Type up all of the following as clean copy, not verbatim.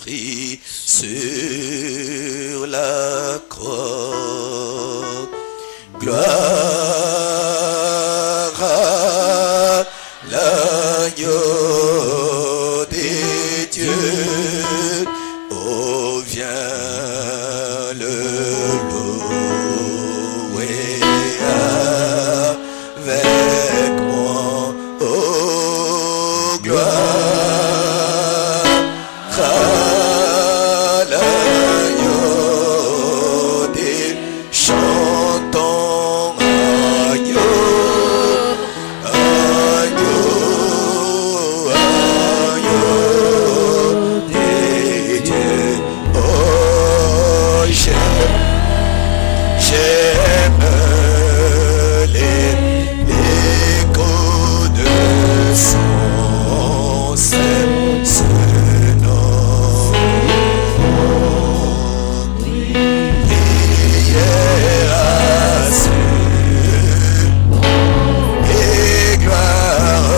souffrit sur la croix. Gloire à l'agneau des dieux. Oh, viens le louer avec moi. Oh, gloire à l'agneau des chantons. J'aime l'écho de son ce nom. Prière à Dieu et gloire.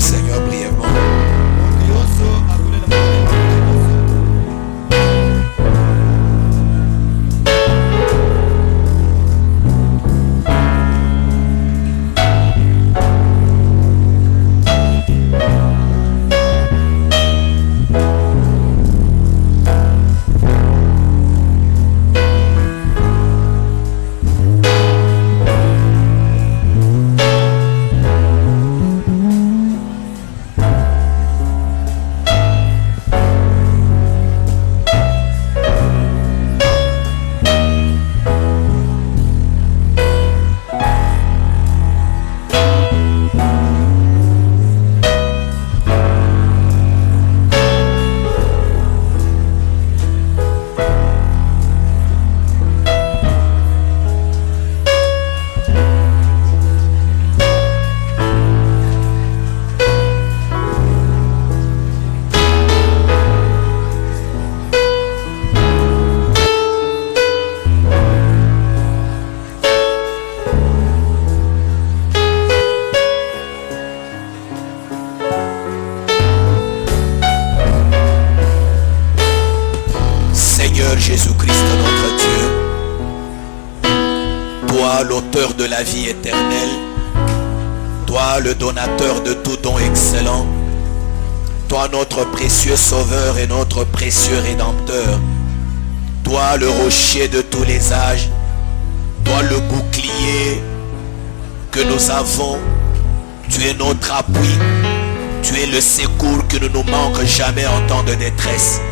Seigneur, brièvement. Jésus-Christ notre Dieu, toi l'auteur de la vie éternelle, toi le donateur de tout don excellent, toi notre précieux sauveur et notre précieux rédempteur, toi le rocher de tous les âges, toi le bouclier que nous avons, tu es notre appui, tu es le secours qui ne nous manque jamais en temps de détresse.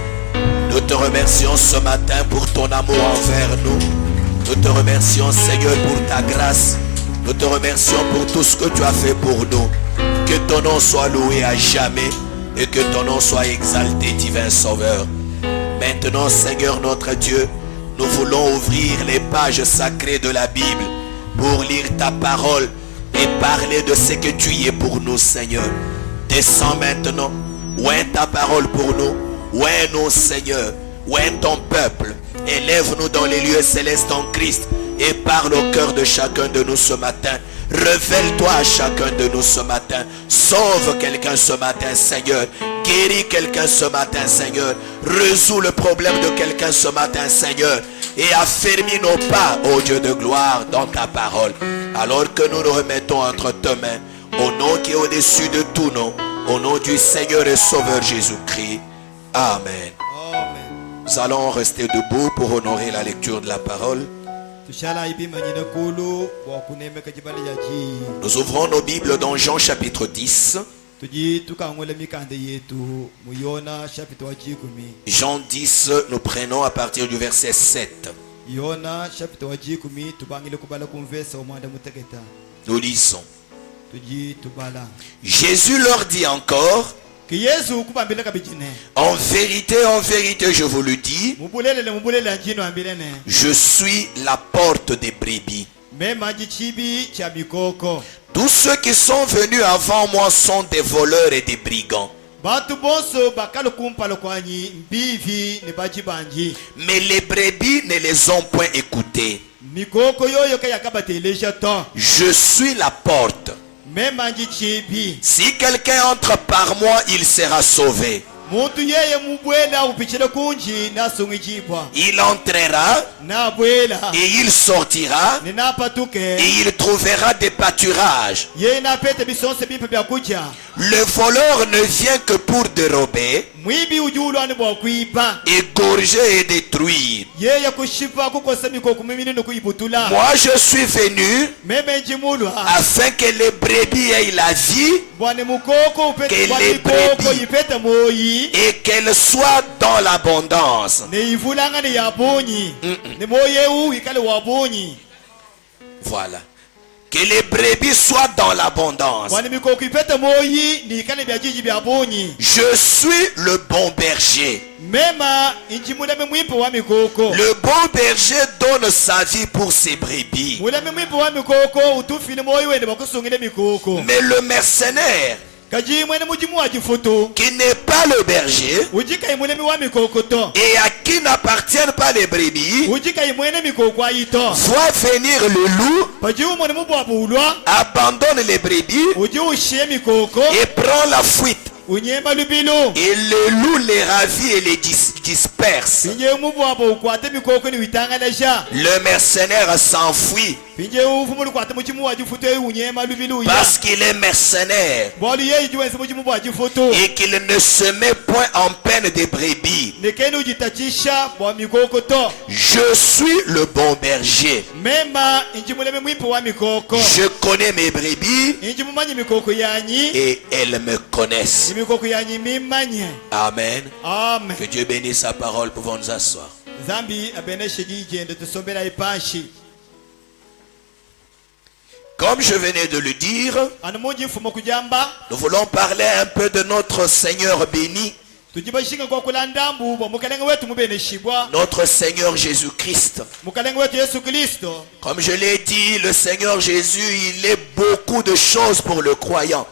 Nous te remercions ce matin pour ton amour envers nous. Nous te remercions, Seigneur, pour ta grâce. Nous te remercions pour tout ce que tu as fait pour nous. Que ton nom soit loué à jamais et que ton nom soit exalté, divin Sauveur. Maintenant, Seigneur notre Dieu, nous voulons ouvrir les pages sacrées de la Bible pour lire ta parole et parler de ce que tu y es pour nous, Seigneur. Descends maintenant. Où est ta parole pour nous? Où est nous, Seigneur? Où est ton peuple? Élève-nous dans les lieux célestes en Christ et parle au cœur de chacun de nous ce matin. Révèle-toi à chacun de nous ce matin. Sauve quelqu'un ce matin, Seigneur. Guéris quelqu'un ce matin, Seigneur. Résous le problème de quelqu'un ce matin, Seigneur. Et affermis nos pas, ô Dieu de gloire, dans ta parole. Alors que nous nous remettons entre tes mains, au nom qui est au-dessus de tout nom, au nom du Seigneur et Sauveur Jésus-Christ. Amen. Nous allons rester debout pour honorer la lecture de la parole. Nous ouvrons nos Bibles dans Jean chapitre 10. Jean 10, nous prenons à partir du verset 7. Nous lisons. Jésus leur dit encore: en vérité, je vous le dis, je suis la porte des brebis. Tous ceux qui sont venus avant moi sont des voleurs et des brigands. Mais les brebis ne les ont point écoutés. Je suis la porte. Si quelqu'un entre par moi, il sera sauvé. Il entrera et il sortira et il trouvera des pâturages. Le voleur ne vient que pour dérober, égorger et détruire. Moi je suis venu afin que les brebis aient la vie, que les brebis et qu'elles soient dans l'abondance. Voilà. Que les brebis soient dans l'abondance. Je suis le bon berger. Le bon berger donne sa vie pour ses brebis. Mais le mercenaire, qui n'est pas le berger et à qui n'appartiennent pas les brebis, voit venir le loup, abandonne les brebis et prend la fuite. Et le loup les ravit et les disperse. Le mercenaire s'enfuit parce qu'il est mercenaire et qu'il ne se met point en peine des brebis. Je suis le bon berger. Je connais mes brebis et elles me connaissent. Amen. Que Dieu bénisse sa parole. Pouvons nous asseoir. Comme je venais de le dire, nous voulons parler un peu de notre Seigneur béni, notre Seigneur Jésus-Christ. Comme je l'ai dit, le Seigneur Jésus, il est beaucoup de choses pour le croyant.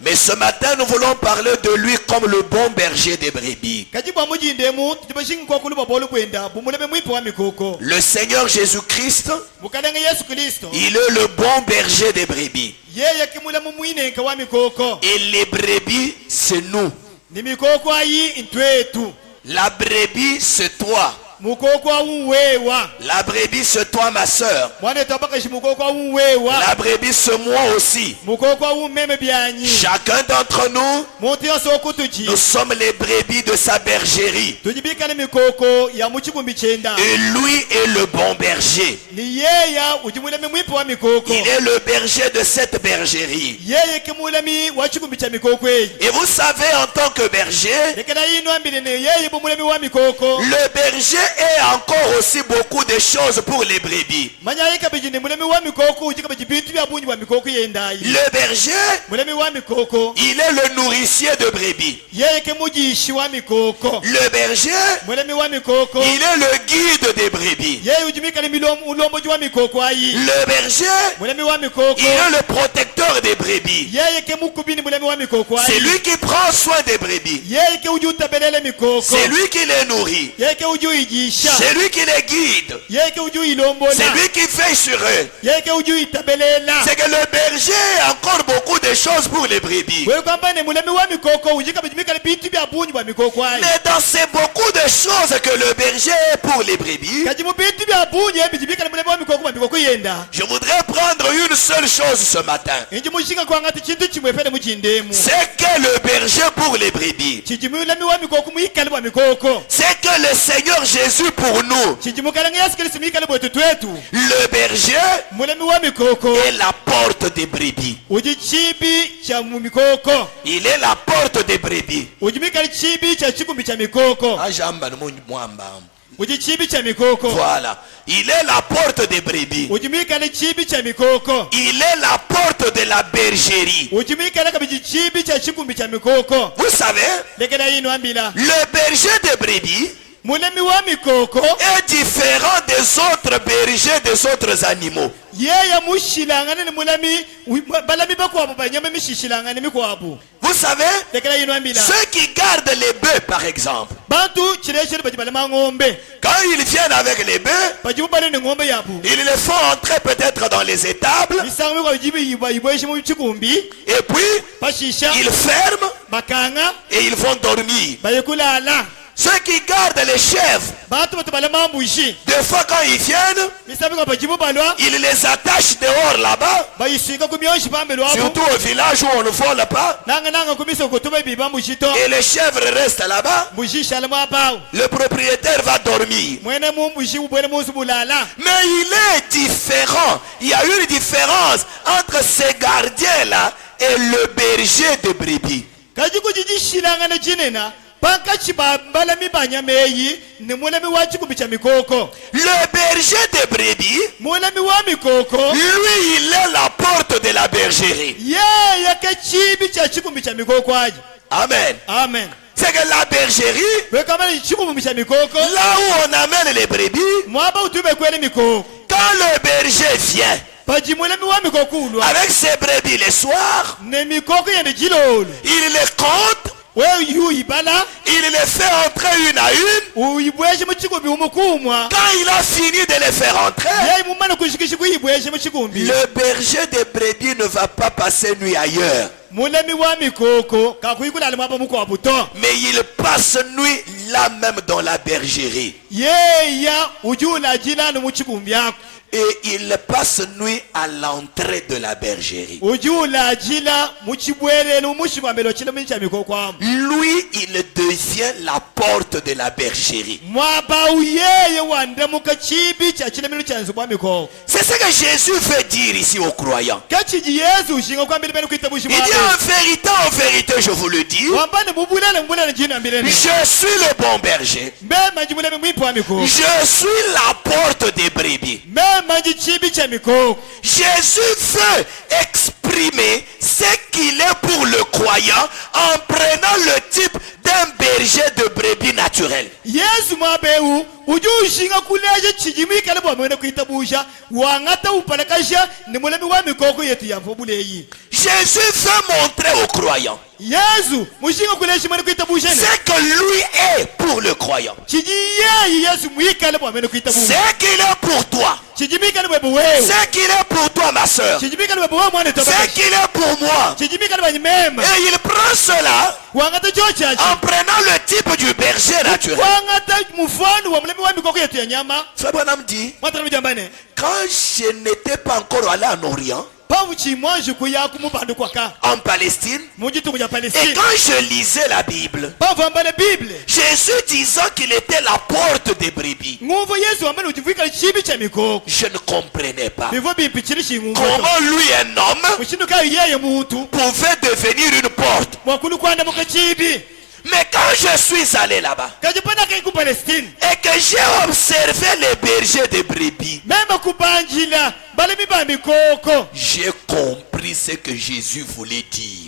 Mais ce matin, nous voulons parler de lui comme le bon berger des brebis. Le Seigneur Jésus-Christ, il est le bon berger des brebis. Et les brebis, c'est nous. La brebis, c'est toi. La brebis c'est toi ma soeur. La brebis c'est moi aussi. Chacun d'entre nous, nous sommes les brebis de sa bergerie. Et lui est le bon berger. Il est le berger de cette bergerie. Et vous savez, en tant que berger, le berger est encore aussi beaucoup de choses pour les brebis. Le berger, il est le nourricier de brebis. Le berger, il est le guide des brebis. Le berger, il est le protecteur des brebis. C'est lui qui prend soin des brebis. C'est lui qui les nourrit. C'est lui qui les guide. C'est lui qui veille sur eux. C'est que le berger a encore beaucoup de choses pour les brebis. Mais dans ces beaucoup de choses que le berger est pour les brebis, Je voudrais prendre une seule chose ce matin. C'est que le berger pour les brebis. C'est que le Seigneur Jésus pour nous. Le berger est la porte des brebis. Il est la porte des brebis. Voilà. Il est la porte des brebis. Il est la porte de la bergerie. Vous savez, le berger des brebis est différent des autres bergers des autres animaux. Vous savez, ceux qui gardent les bœufs par exemple, quand ils viennent avec les bœufs, ils les font entrer peut-être dans les étables, et puis ils ferment et ils vont dormir. Ceux qui gardent les chèvres, des fois quand ils viennent, ils les attachent dehors là-bas, surtout au village où on ne vole pas, et les chèvres restent là-bas. Le propriétaire va dormir. Mais il est différent. Il y a une différence entre ces gardiens-là et le berger de brebis. Le berger de brebis, lui, il est la porte de la bergerie. Amen. Amen. C'est que la bergerie, là où on amène les brebis, quand le berger vient avec ses brebis le soir, il les compte, il les fait entrer une à une. Quand il a fini de les faire entrer, le berger des brebis ne va pas passer nuit ailleurs, mais il passe nuit là même dans la bergerie. Et il passe nuit à l'entrée de la bergerie. Lui, il devient la porte de la bergerie. C'est ce que Jésus veut dire ici aux croyants. Il dit en vérité, je vous le dis, je suis le bon berger. Je suis la porte des brebis. Jésus veut exprimer ce qu'il est pour le croyant en prenant le type d'un berger de brebis naturel. Jésus veut montrer aux croyants ce que lui est pour le croyant. Ce qu'il est pour toi. Ce qu'il est pour toi, ma soeur. Ce qu'il est pour moi. Et il prend cela en prenant le type du berger naturel. Frère Branham dit, quand je n'étais pas encore allé en Orient, en Palestine, et quand je lisais la Bible, Jésus disant qu'il était la porte des brebis, je ne comprenais pas comment lui, un homme, pouvait devenir une porte. Mais quand je suis allé là-bas et que j'ai observé les bergers de brebis, j'ai compris ce que Jésus voulait dire.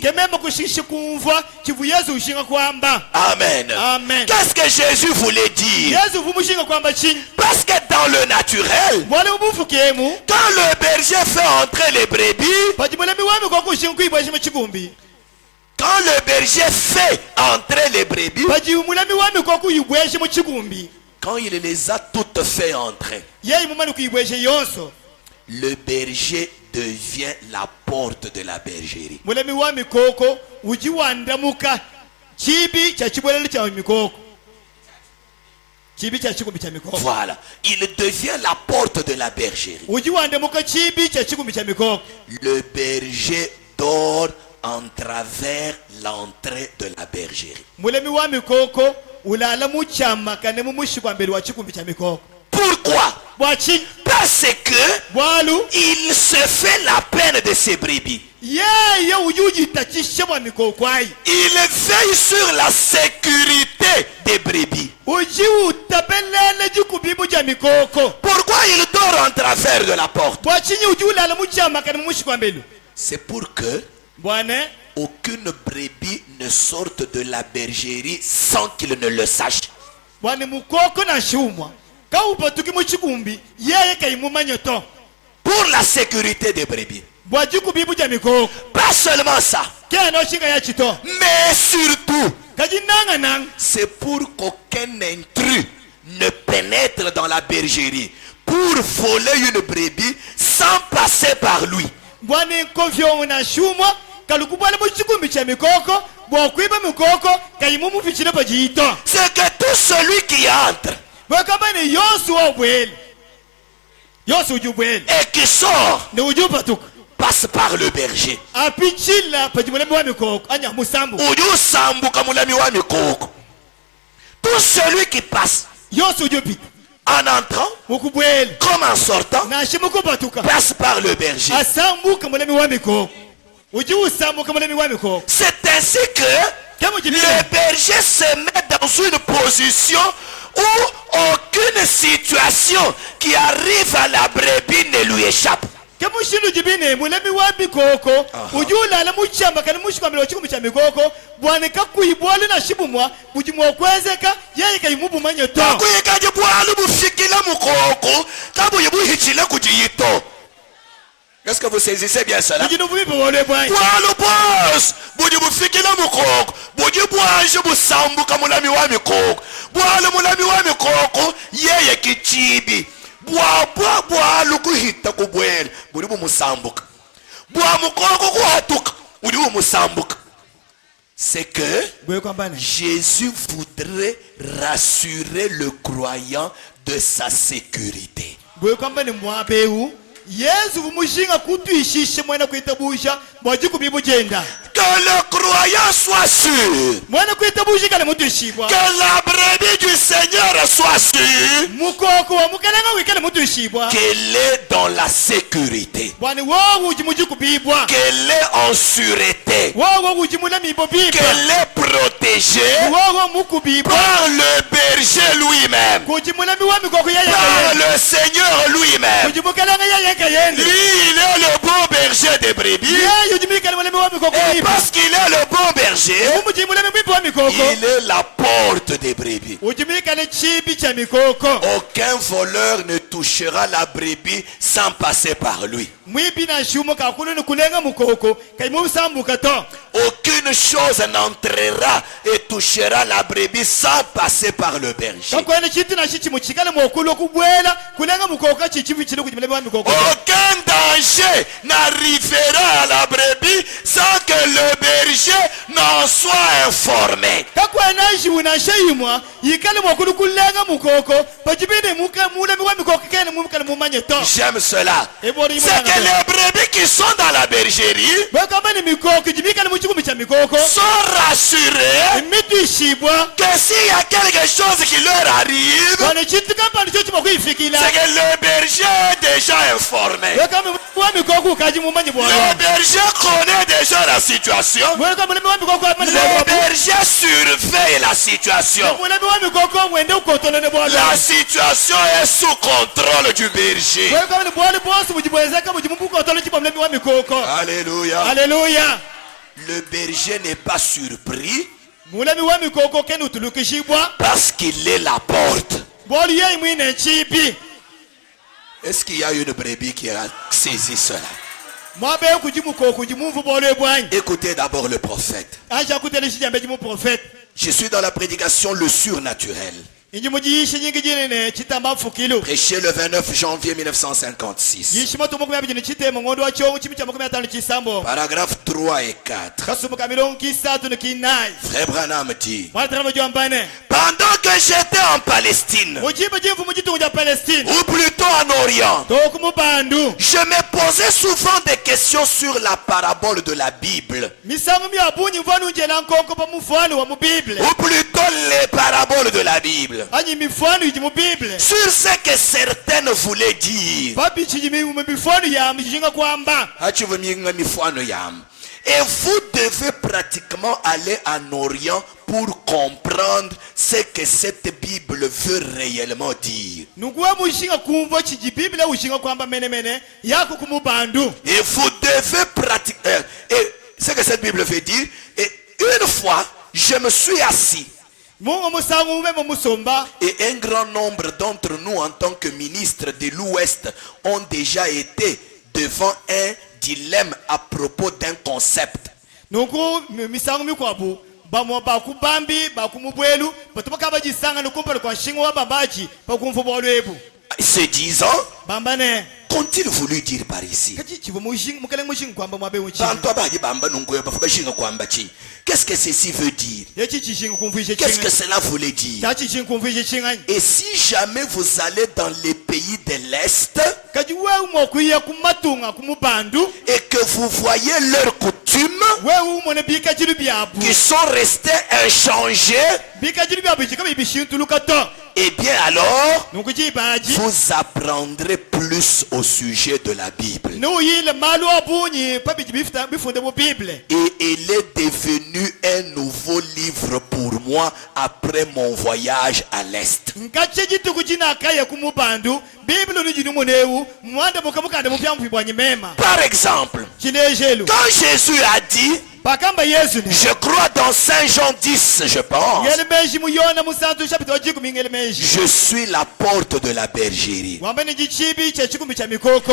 Amen. Amen. Qu'est-ce que Jésus voulait dire? Parce que dans le naturel, quand le berger fait entrer les brebis, quand le berger fait entrer les brebis, quand il les a toutes fait entrer, le berger devient la porte de la bergerie. Voilà. Il devient la porte de la bergerie. Le berger dort en travers l'entrée de la bergerie. Pourquoi? Parce que il se fait la peine de ses brebis. Il veille sur la sécurité des brebis. Pourquoi il dort en travers de la porte? C'est pour que aucune brebis ne sorte de la bergerie sans qu'il ne le sache. Pour la sécurité des brebis. Pas seulement ça, mais surtout, c'est pour qu'aucun intrus ne pénètre dans la bergerie pour voler une brebis sans passer par lui. C'est que tout celui qui entre et qui sort passe par le berger. Tout celui qui passe en entrant comme en sortant passe par le berger. C'est ainsi que le berger se met dans une position où aucune situation qui arrive à la brebis ne lui échappe. Est-ce que vous saisissez bien cela? C'est que Jésus voudrait rassurer le croyant de sa sécurité. Que le croyant soit sûr, que la brebis du Seigneur soit sûre qu'elle est dans la sécurité, qu'elle est en sûreté, qu'elle est protégée par le berger lui-même, par le Seigneur lui-même. Lui, il est le bon berger des brebis. Et parce qu'il est le bon berger, il est la porte des brebis. Aucun voleur ne touchera la brebis sans passer par lui. Aucune chose n'entrera et touchera la brebis sans passer par le berger. Aucun danger n'arrivera à la brebis sans que le berger n'en soit informé. J'aime cela. C'est que les brebis qui sont dans la bergerie sont rassurés que s'il y a quelque chose qui leur arrive, c'est que le berger est déjà informé. Le berger connaît déjà la situation. Le berger surveille la situation. La situation est sous contrôle du berger. Alléluia. Alléluia. Le berger n'est pas surpris parce qu'il est la porte. Est-ce qu'il y a une brebis qui a saisi cela? Écoutez d'abord le prophète. Je suis dans la prédication le surnaturel. Prêché le 29 janvier 1956. Paragraphe 3 et 4. Frère Branham dit, pendant que j'étais en Palestine, ou plutôt en Orient, je me posais souvent des questions sur la parabole de la Bible. Ou plutôt les paraboles de la Bible. Sur ce que certaines voulaient dire. Et vous devez pratiquement aller en Orient pour comprendre ce que cette Bible veut réellement dire. Et vous devez pratiquer ce que cette Bible veut dire. Et une fois, je me suis assis. Et un grand nombre d'entre nous, en tant que ministres de l'Ouest, ont déjà été devant un dilemme à propos d'un concept. Se disant, qu'ont-ils voulu dire par ici? Qu'est-ce que ceci veut dire? Qu'est-ce que cela voulait dire? Et si jamais vous allez dans les pays de l'Est et que vous voyez leurs coutumes qui sont restées inchangées, eh bien alors, vous apprendrez plus au sujet de la Bible. Et il est devenu un nouveau livre pour moi après mon voyage à l'Est. Par exemple, quand Jésus a dit, je crois dans Saint Jean 10, je pense, je suis la porte de la bergerie.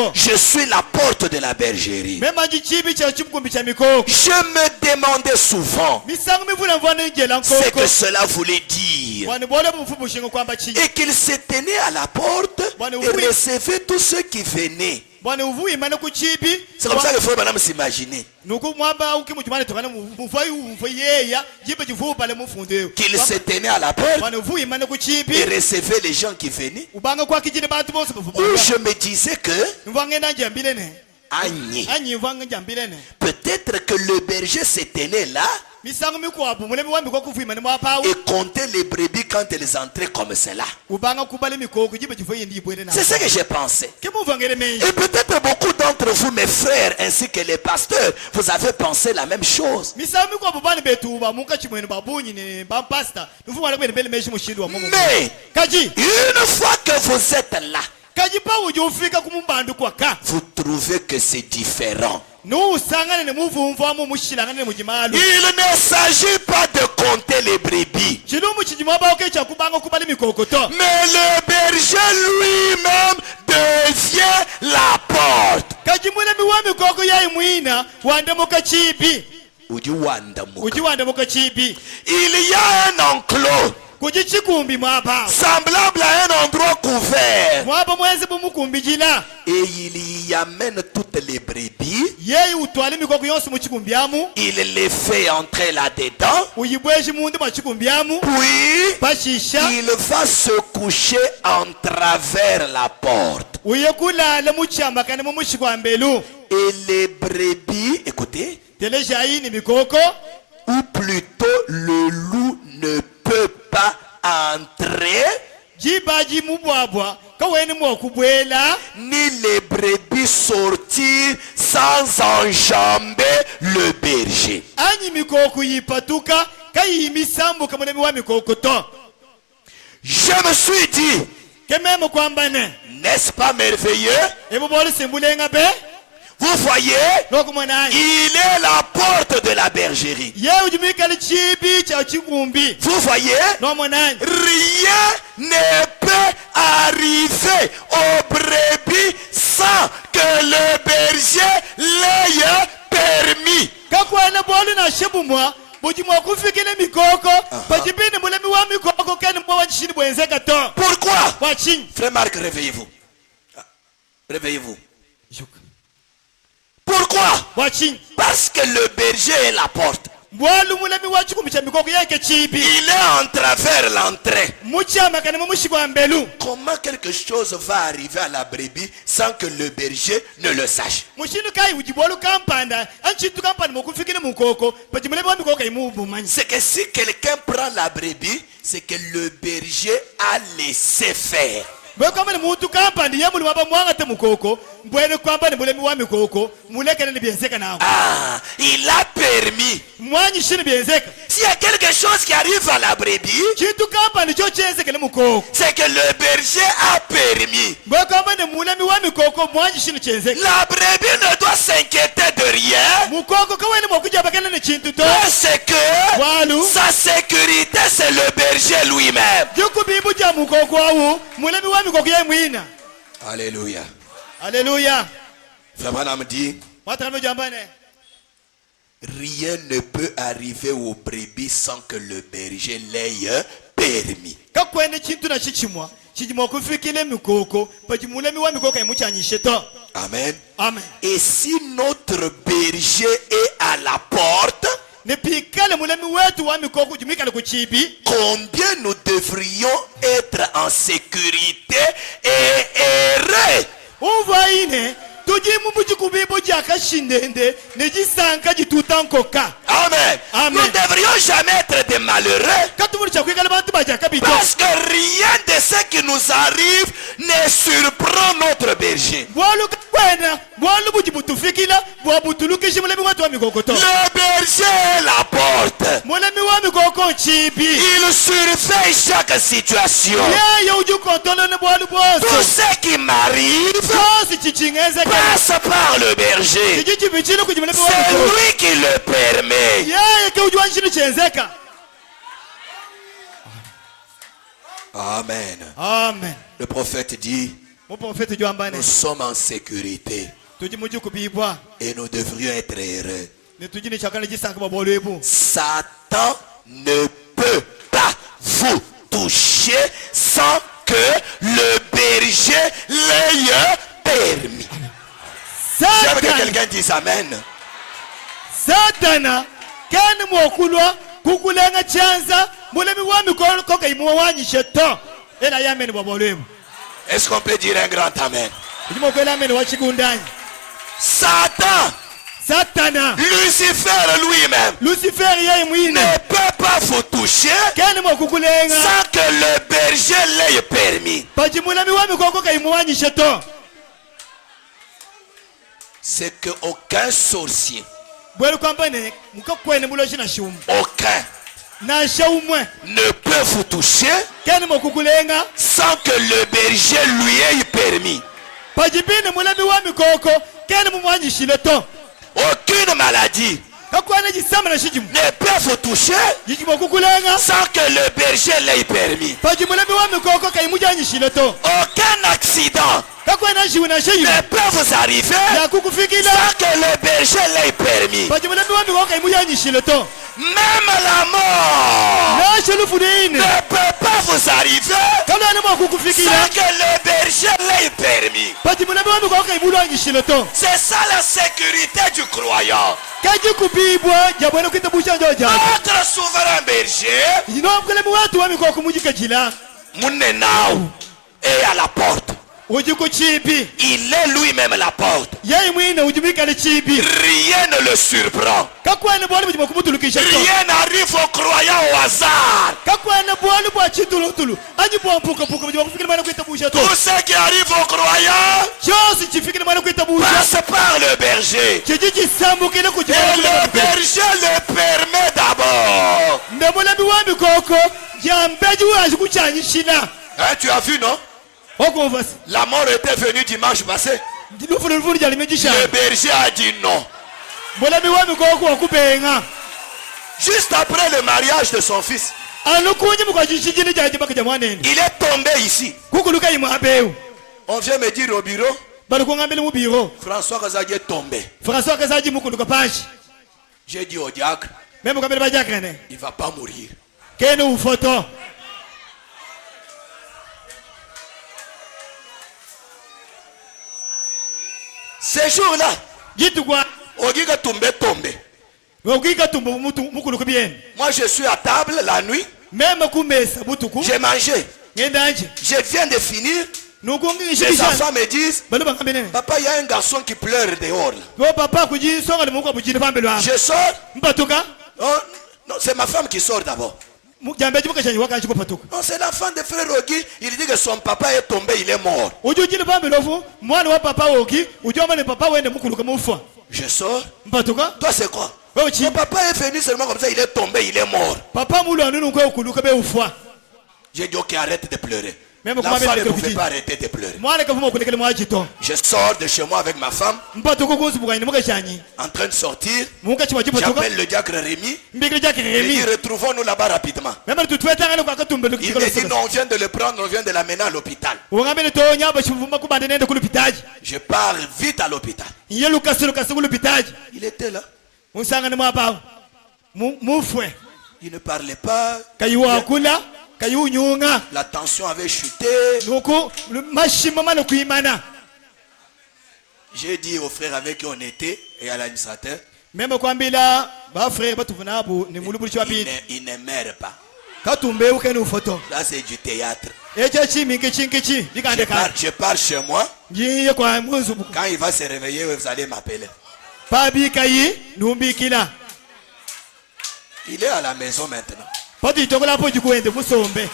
Je suis la porte de la bergerie. Je me demandais souvent ce que cela voulait dire. Et qu'il se tenait à la porte et recevait tous ceux qui venaient. C'est comme ça que le frère Branham s'imaginait. Qu'il se tenait à la porte et recevait les gens qui venaient. Où je me disais que peut-être que le berger se tenait là et comptait les brebis quand elles entraient comme cela. C'est ce que j'ai pensé. Et peut-être beaucoup d'entre vous, mes frères, ainsi que les pasteurs, vous avez pensé la même chose. Mais une fois que vous êtes là, vous trouvez que c'est différent. Il ne s'agit pas de compter les brebis, mais le berger lui-même devient la porte. Il y a un enclos semblable à un endroit couvert, et il y amène toutes les brebis. Il les fait entrer là-dedans, puis il va se coucher en travers la porte. Et les brebis, écoutez, ou plutôt le loup ne peut pas entrer, ni les brebis sortir sans enjamber le berger. Je me suis dit, n'est-ce pas merveilleux? Vous voyez, il est la porte de la bergerie. Vous voyez, rien ne peut arriver aux brebis sans que le berger l'ait permis. Pourquoi? Frère Marc, réveillez-vous. Réveillez-vous. Pourquoi? Parce que le berger est la porte. Il est en travers l'entrée. Comment quelque chose va arriver à la brebis sans que le berger ne le sache? C'est que si quelqu'un prend la brebis, c'est que le berger a laissé faire. Ah, il a permis. S'il y a quelque chose qui arrive à la brebis, c'est que le berger a permis. La brebis ne doit s'inquiéter de rien. Parce que sa sécurité, c'est le berger lui-même. Alléluia. Alléluia. Frère Branham dit, rien ne peut arriver aux brebis sans que le berger l'ait permis. Amen. Amen. Et si notre berger est à la porte, combien nous devrions être en sécurité et errer? Amen. Amen. Nous ne devrions jamais être des malheureux. Parce que rien de ce qui nous arrive ne surprend notre berger. Le berger est la porte. Il surveille chaque situation. Tout ce qui m'arrive passe par le berger. C'est lui qui le permet. Amen. Amen. Le prophète dit, nous sommes en sécurité et nous devrions être heureux. Satan ne peut pas vous toucher sans que le berger l'ait permis. J'aimerais que quelqu'un dise Amen. Satana kani mwokulwa kukulenga chanza mulemi wa mikolo koka imuwanyishe to ela yameni bwabolwebo. Est-ce qu'on peut dire un grand Amen? Satan, Lucifer lui-même ne peut pas vous toucher sans que le berger l'ait permis. C'est qu'aucun sorcier, aucun ne peut vous toucher sans que le berger lui ait permis. Aucune maladie ne peut vous toucher sans que le berger l'ait permis. Aucun accident ne peut vous arriver sans que le berger l'ait permis. Même la mort ne peut pas vous arriver sans que le berger l'ait permis. C'est ça la sécurité du croyant. Notre souverain berger, Munenau, est à la porte. Il est lui-même la porte. Rien ne le surprend. Rien n'arrive aux croyants au hasard. Tout ce qui arrive aux croyants passe par le berger. Et le berger le permet d'abord. Hein, tu as vu, non? La mort était venue dimanche passé. Le berger a dit non. Juste après le mariage de son fils, il est tombé ici. On vient me dire au bureau, François Kazadi est tombé. J'ai dit au diacre, il ne va pas mourir. Ces jours-là, gitu kwa Ogiga tombe. ogika tumbo mutu mukulu kubien Moi, je suis à table la nuit. meme kumesa butuku J'ai mangé. ngendanje Je viens de finir. nukungi Les shikisha enfants me disent, baluba ngambene papa, il y a un garçon qui pleure dehors. Là. bo papa kuji songa limuka bujini pambelo ha Je sors. mpatuka Oh, non, c'est ma femme qui sort d'abord. jambe jibuka chanyi wakanchi kupatuka Non, c'est l'enfant de frère Ogi. Il dit que son papa est tombé, il est mort. ujujini pambelo fu mwana wa papa oki ujoma ni papa wende mukulu kamufa Je sors. mpatuka Toi, c'est quoi? wewe chi Mon papa est venu seulement comme ça, il est tombé, il est mort. papa mulu anunu kwa ukuluka be ufa J'ai dit, ok, arrête de pleurer. Même comment L'enfant même ne le pouvait petit. pas arrêter de pleurer. mwana kafuma kulekele mwajito Je sors de chez moi avec ma femme, mpatuka kunsu bugani muka chanyi en train de sortir. muka chiwa jipatuka J'appelle le diacre Rémi. mbikile jake Il dit, remi retrouvons-nous là-bas rapidement. même tu tweta ngalo kwa katumbe Il me dit, non, on vient de le prendre, on vient de l'amener à l'hôpital. ungambele to nyamba chivuma kubande nende kulupitaji Je pars vite à l'hôpital. iye lukasiro kasulupitaji Il était là. unsanga ni mwapa mufwe Il ne parlait pas. kayiwa kula kayiunyunga La tension avait chuté. nuku mashima mano kuimana J'ai dit aux frères avec qui on était et à l'administrateur, meme kwambila bafrere batuvunabu ni mulubuli chwapili ils ne meurent pas. katumbe ukeni ufoto Là, c'est du théâtre. echo chimingi chinkichi likandeka Je pars chez moi. ngiye kwa munzu Quand il va se réveiller, vous allez m'appeler. pabikayi numbikila Il est à la maison maintenant. patu itokolapo jikuende musombe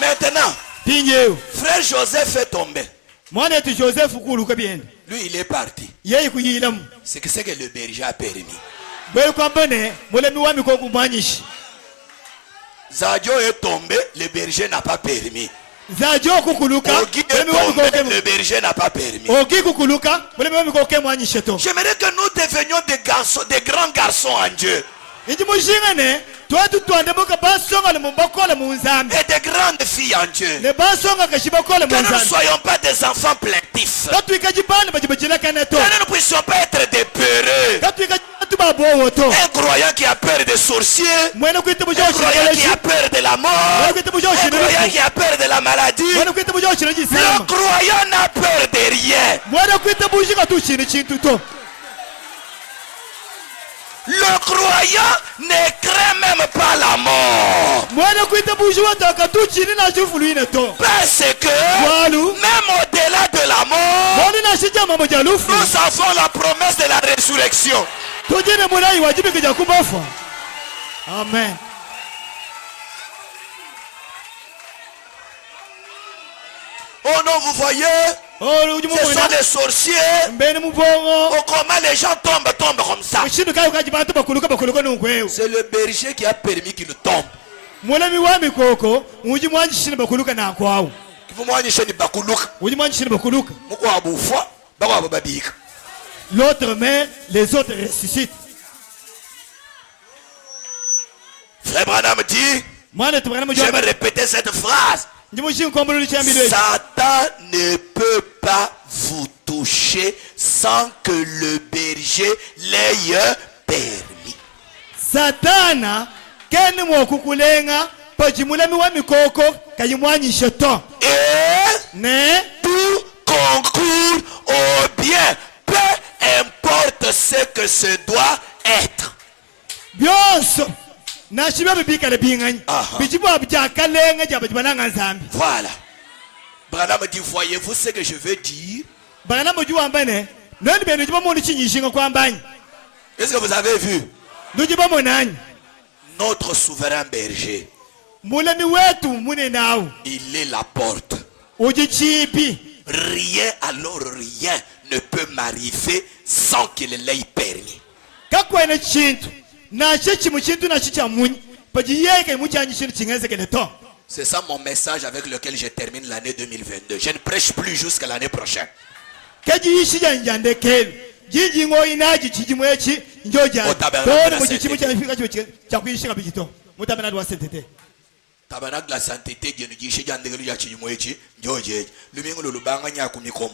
Maintenant, pinyeyo frère Joseph est tombé. mwana etu joseph kuluka biende Lui, il est parti. yeyi kuyilamu C'est que le berger a permis. bwe kwambone mulemi wa mikoku mwanyishi Zadio est tombé, le berger n'a pas permis. zajo kukuluka Ogi est mulemi wa tombé, mikoke le berger n'a pas permis. ogi kukuluka mulemi wa mikoke mwanyishe to J'aimerais que nous devenions des garçons, des grands garçons en Dieu. inji mushingane twatu twandemuka basonga le mumbakola munzambi Et des grandes filles en Dieu. ne basonga kashibakola Que nous ne munzambi soyons pas des enfants plaintifs. katwika jibani bajibajina kaneto Que nous ne puissions pas être des peureux. katwika tu babowo to Un croyant qui a peur des sorciers. mwene kwita Un bujo croyant qui shireleshi a peur de la mort. Un croyant qui a peur de la maladie. mwene kwita bujo shireji Le sama croyant n'a peur de rien. mwene kwita buji katu chini chintu to Le croyant ne craint même pas la mort. mwene kwita buji wata katu chini na chufuluine to Parce que walu même au-delà de la mort, mwani na shija mambo jalufu nous avons la promesse de la résurrection. tujine mulai wajibike ja kubafa amen Oh non, vous voyez, olu ujimu ce sont mwena des sorciers. mbeni mubongo Oh, comment les gens tombent comme ça. shindu kayo kajibantu bakuluka nunkweyo C'est le berger qui a permis qu'il tombe. mulemi wa mikoko uji mwanjishini bakuluka nakwawo Kivumwanyishe ni bakuluka. uji mwanjishini bakuluka Muko abufwa, bako ababadika. l'autre meurt les autres ressuscitent Frère Branham dit, mwana tubakana je vais mujomba répéter cette phrase. ndimushinkombolo lichambile Satan ne peut pas vous toucher sans que le berger l'ait permis. satana keni mwokukulenga paji mulemi wa mikoko kayimwanyishe to Et ne tout concourt au bien, peu importe ce que ce doit être. byonso nashiba bibikale binganya Aha. bijibwa byakalenga jabajibananga nzambi Voilà. Branham dit, voyez-vous ce que je veux dire? bakana mujiwambane noni beno jiba mundu chinyishinga kwambanyi Est-ce que vous avez vu? nujiba monanyi Notre souverain berger, mulemi wetu munenawo il est la porte. uji chipi Rien, alors rien ne peut m'arriver sans qu'il l'ait permis. kakwene chintu nashe chimu chintu nashi chamunyi paji yeke muchanyishini chingezekele to C'est ça mon message avec lequel je termine l'année 2022. Je ne prêche plus jusqu'à l'année prochaine. kejiyishija njandekelu jijingo inaji chijimwechi njoja Au tabernacle toni de la muchichimu sainteté. chafika chakuyishinga bijito mutabernacle wa sainteté Tabernacle la sainteté Dieu nous dit chez Jandelu ya chimwechi njoje lumingo lulubanga nya kumikomo.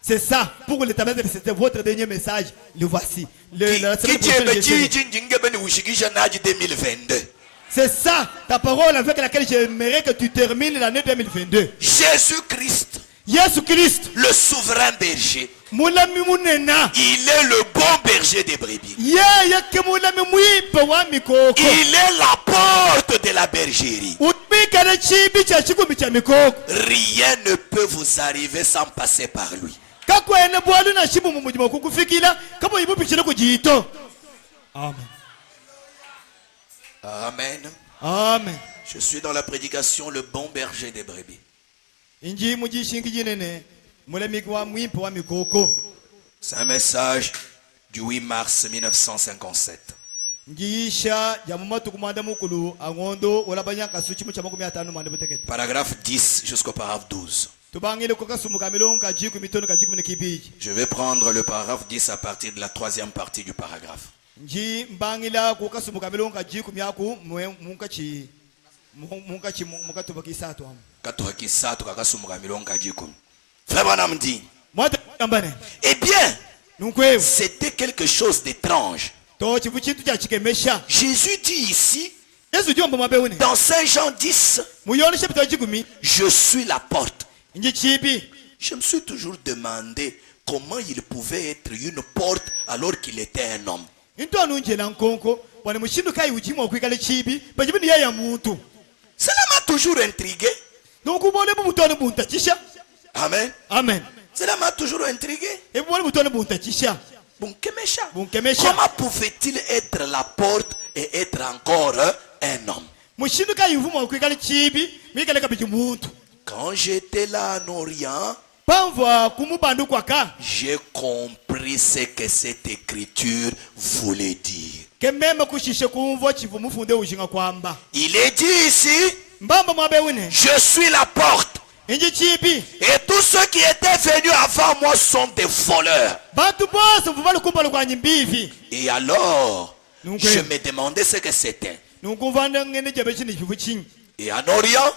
c'est ça pour le tabernacle c'était votre dernier message le voici la semaine Kichebe prochaine, je sais. chiji njingebe ni ushikisha naji 2022. C'est ça ta parole avec laquelle j'aimerais que tu termines l'année 2022. Jésus-Christ, Jésus-Christ, le souverain berger, mulami munena. il est le bon berger des brebis. Yeye ke mulami mwipe wa mikoko. Il est la porte de la bergerie. Utbikana chibi cha chikumi cha mikoko. Rien ne peut vous arriver sans passer par lui. Kakwene bwalu na shibu mumujima kukufikila kama ibu pichile kujito. Amen. Amen. Amen. Je suis dans la prédication le bon berger des brebis. Inji mujishingi jinene mulami kwa mwipe wa mikoko. C'est un message du 8 mars 1957. Ngiisha ya mumatu kumanda mukulu angondo olabanya kasuchi mu chamakumi atanu mande butekete. Paragraphe 10 jusqu'au paragraphe 12. Tubangile ko kasumuka milonga jiku mitono kajiku nikibiji. Je vais prendre le paragraphe 10 à partir de la troisième partie du paragraphe. Nji mbangila ko kasumuka milonga jiku myaku munkachi mukatuba kisatu am. Katoka kisatu kakasumuka milonga jiku. Frère Branham dit, Mwata kambane. eh bien, Nunkwevu. c'était quelque chose d'étrange. To chifu chintu cha chikemesha. Jésus dit ici, Yesu jomba mabewune. dans Saint Jean 10, Muyone chepito jikumi. je suis la porte. Nji chibi. Je me suis toujours demandé comment il pouvait être une porte alors qu'il était un homme. Into anunje na nkonko. Wane mushindu kai ujimo kwikale chibi. Bajibini ya muntu. Cela m'a toujours intrigué. Donc ubone bumutone bunta chisha. Amen. Amen. Cela m'a toujours intrigué. E bumone bumutone bunta chisha. Bunkemesha. Bunkemesha. Comment pouvait-il être la porte et être encore un homme? Mushindu kai uvuma kwikale chibi. Mikale kabiji muntu. Quand j'étais là en Orient, Pamva kumubandu kwaka. j'ai compris ce que cette écriture voulait dire. Kememe kushishe kumvo chivu mufunde ujinga kwamba. Il est dit ici, Mbamba mabewune. je suis la porte. Inji chibi. Et tous ceux qui étaient venus avant moi sont des voleurs. Bantu bose mvubalu kumbalo kwa nyimbivi. Et alors, Donc, je me demandais ce que c'était. Nukumvanda ngene jabe chini chivu chini. Et en Orient,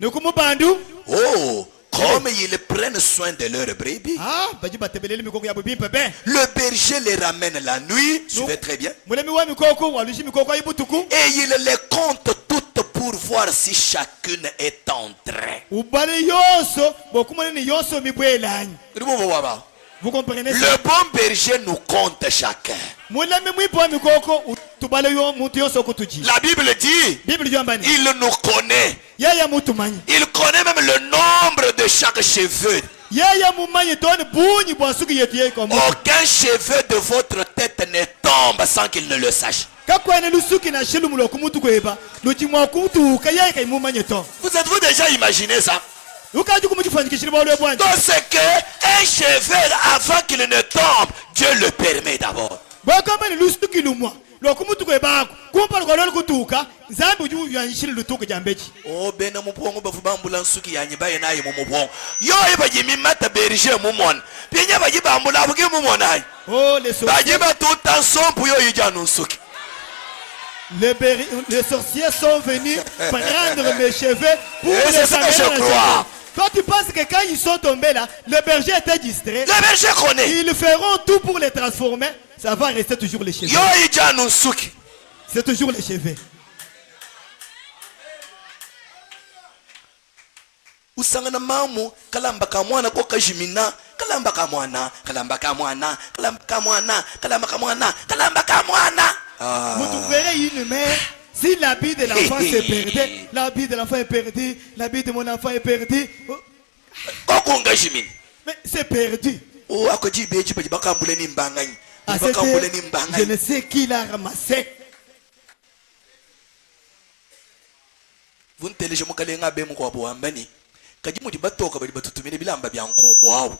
Nukumubandu. oh, comme ils prennent soin de leurs brebis. Ah, baji batebelele mikoko ya bubi pepe. Le berger les ramène la nuit, suivez très bien. Mulemi wa mikoko walushi mikoko ayibutuku. Et il les compte toutes pour voir si chacune est entrée. Ubale yoso bokumone ni yoso mibwelani. Vous comprenez ça? Le bon berger nous compte chacun. Mulemi mwipo wa mikoko tubale yo muntu yoso kutuji. La Bible dit, Bible yambani. il nous connaît. Yaya mutu manyi. Il connaît même le nombre de chaque cheveu. Yaya mumanyi toni bunyi bwasuki yetu yeye komo. Aucun cheveu de votre tête ne tombe sans qu'il ne le sache. Kakwene lusuki na shilu mulo kumutu kweba. Luchimwa kutu kayai kai mumanyi to. Vous êtes-vous déjà imaginé ça? Ukaji kumujifanyikishira bwa bwanji. Donc c'est que un cheveu avant qu'il ne tombe, Dieu le permet d'abord. Bwakamani lusuki lumwa. Lokumutu kweba kumpa lokolo kutuka. Nzambi uju yanshira lutuka jambeji. Oh bena mubwongo bavubambula nsuki yanyibaye naye mu mubwongo. Yo ibajimi mata berger mumona. Pienya bajibambula abuge mumona. Oh les sorciers. Bajiba tout en sompu yo yijanu nsuki. Les sorciers sont venus prendre mes cheveux pour Et c'est les ça que amener je dans le crois. jardin. Toi tu penses que quand ils sont tombés là, le berger était distrait. Le berger connaît. Ils feront tout pour les transformer. Ça va rester toujours les cheveux. Yo yijanu nsuki. C'est toujours les cheveux. Usangana mamu kalamba kamwana ko kajimina kalamba kamwana kalamba kamwana kalamba kamwana kalamba kamwana kalamba kamwana. Vous verrez une mère, si l'habit de l'enfant s'est perdu, l'habit de l'enfant est perdu, l'habit de mon enfant est perdu. Kokunga jimina. Mais c'est perdu. Oh akoji beji beji bakambule ni mbangani. Ah, Bakambule ni je mbangani. ne sais qui l'a ramassé. Vous ne téléchargez pas les ngabé mu kwa boambani. Kaji mu dibatoka bali batutumire bilamba bya nkombo awo.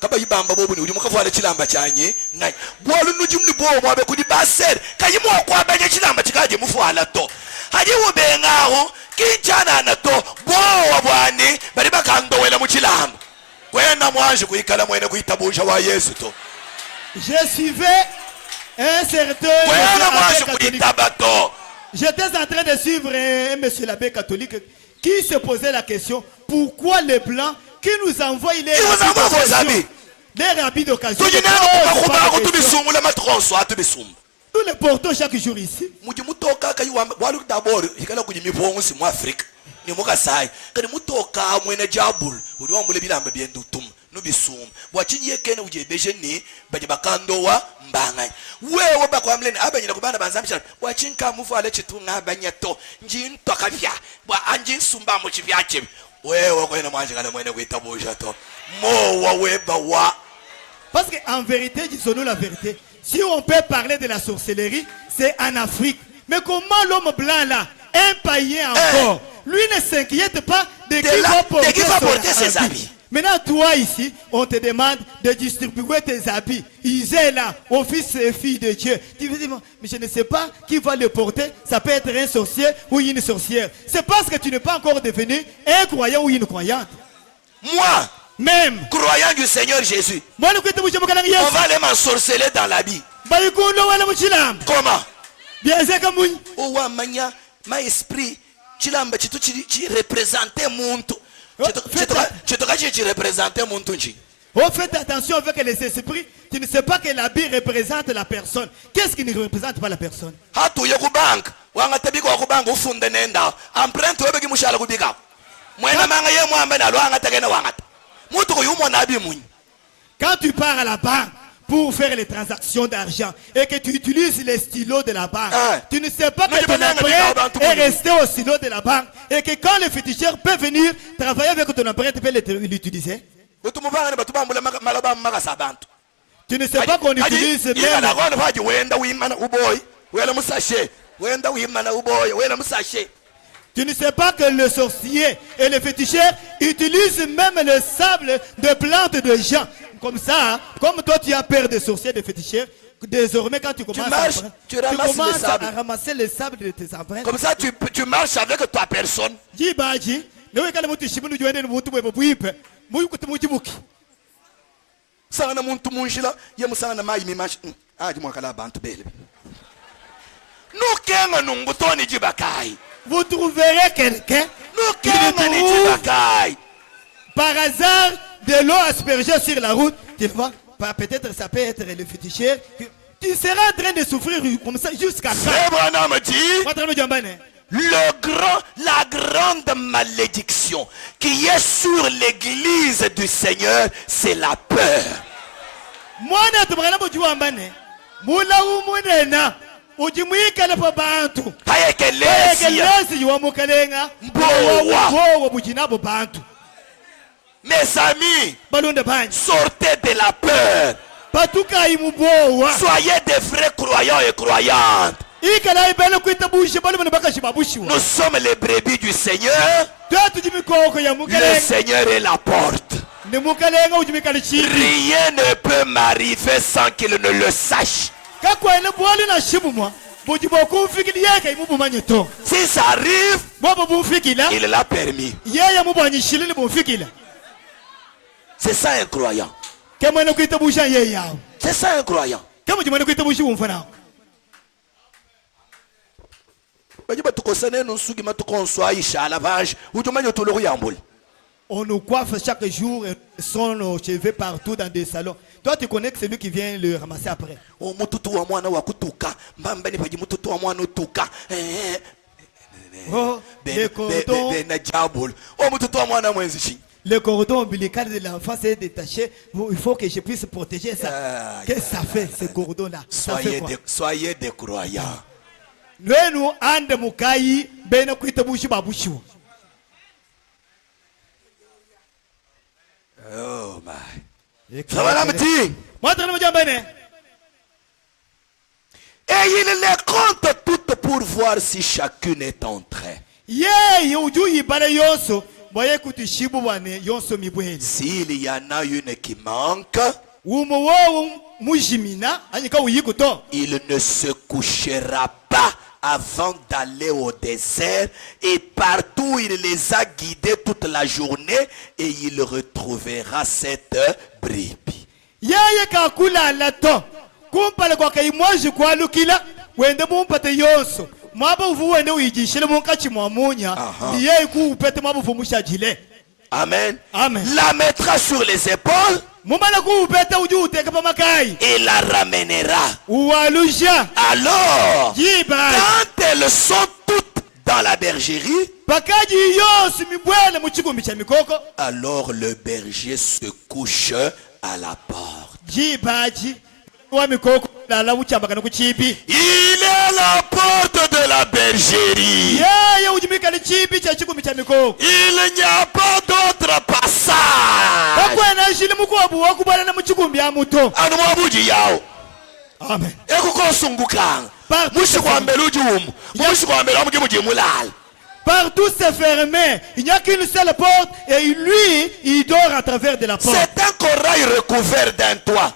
Kaba yibamba bobu ni uli mukavala chilamba chanye ngai. Bwalu nuji mni bo mwabe kudi baser. Kaji mu kwa banya chilamba chikaje mufuala to. Haji ubengaho kinjana na to bo wabwani bali bakando wela mu chilamba. Kwena mwanji kuikala mwene kuitabusha wa Yesu to. Je suivais un certain Kwena mwanji abbé catholique. kuitabato. J'étais en train de suivre un monsieur l'abbé catholique qui se posait la question pourquoi les blancs qui nous envoient les Ils vous envoient vos habits. des habits d'occasion. Tujinana kubakuba kutubisumula matronso atubisumba. Nous le portons chaque jour ici. mujimutoka kayiwamba walu d'abord ikala kujimibongo si mu Afrika ni muka sai kani mutoka mwene jabul uri wambule bilamba byendutum nubisum bwachinye kene ujebeje ni baje bakandowa mbanga wewe bakwamleni abanyina kubana banzamisha bwachinka mufu ale chitunga abanyeto njinto kavya bwa anjin sumba mu chivyache wewe kwena mwanje kana mwene kuitabusha to mowa weba wa. Parce qu'en vérité, disons-nous la vérité, si on peut parler de la sorcellerie, c'est en Afrique. Mais comment l'homme blanc là, un païen encore, lui ne s'inquiète pas de qui va porter ses habits. Maintenant, toi ici, on te demande de distribuer tes habits. Ils est là, aux fils et filles de Dieu. Tu veux dire, mais je ne sais pas qui va le porter. Ça peut être un sorcier ou une sorcière. C'est parce que tu n'es pas encore devenu un croyant ou une croyante. Moi, même croyant du Seigneur Jésus, on va aller m'ensorceler dans l'habit. Comment? Oh, ma esprit, tu représentais mon tout. Tu représentais mon tout. Oh, faites attention avec les esprits. Tu ne sais pas que l'habit représente la personne. Qu'est-ce qui ne représente pas la personne? Quand tu pars à la banque pour faire les transactions d'argent et que tu utilises les stylos de la banque, tu ne sais pas que ton empreinte est restée au stylo de la banque et que quand le féticheur peut venir travailler avec ton empreinte, tu peux l'utiliser. Tu ne sais pas qu'on utilise Tu ne sais pas que le sorcier et le féticheur utilisent même le sable de plantes de gens. Comme ça, comme toi tu as peur des sorciers et des féticheurs, désormais quand tu commences, à ramasser le sable de tes empreintes. Comme ça tu marches avec ta personne. Vous trouverez quelqu'un qui trouve par hasard de l'eau aspergée sur la route. Tu vois, peut-être ça peut être le féticheur. Tu seras en train de souffrir comme ça jusqu'à quand? La grande malédiction qui est sur l'église du Seigneur, c'est la peur. Mes amis, sortez de la peur. Soyez des vrais croyants et croyantes. Nous sommes les brebis du Seigneur. Le Seigneur est la porte. Rien ne peut m'arriver sans qu'il ne le sache. Si ça arrive, il l'a permis. C'est ça un croyant. C'est ça un croyant. On nous coiffe chaque jour et sont nos cheveux partout dans des salons. Toi, tu connais que c'est lui qui vient le ramasser après. Oh, le cordon ombilical de l'enfant s'est détaché. Il faut que je puisse protéger ça. Qu'est-ce que ça fait, ce cordon-là? Soyez des croyants. Nous, ande mukai, bene kuita bushi babushu. Oh my. Et il les compte toutes pour voir si chacune est entrée. S'il y en a une qui manque, il ne se couchera pas avant d'aller au désert, et partout il les a guidés toute la journée et il retrouvera cette brebis. Amen. Amen. La mettra sur les épaules mumana kuupeta uji uteke pamakai et la ramènera. uwalusha Alors, jiba quand elles sont toutes dans la bergerie, pakaji yose mibwele muchikumbi cha mikoko alors le berger se couche à la porte. jibaji wa mikoko lala uchambakana kuchipi Il est à la porte de la bergerie. yeye ujimika ni chipi cha chikumbi cha mikoko Il n'y a pas d'autre passage. bakwena shili mukobu wakubana na muchikumbi ya muto. Anumwabuji yao. Amen. Ekukosungukanga. Mushikwambela ujumu. Mushikwambela amugimuji mulala. Partout c'est fermé. Il n'y a qu'une seule porte et lui, il dort à travers de la porte. C'est un corail recouvert d'un toit.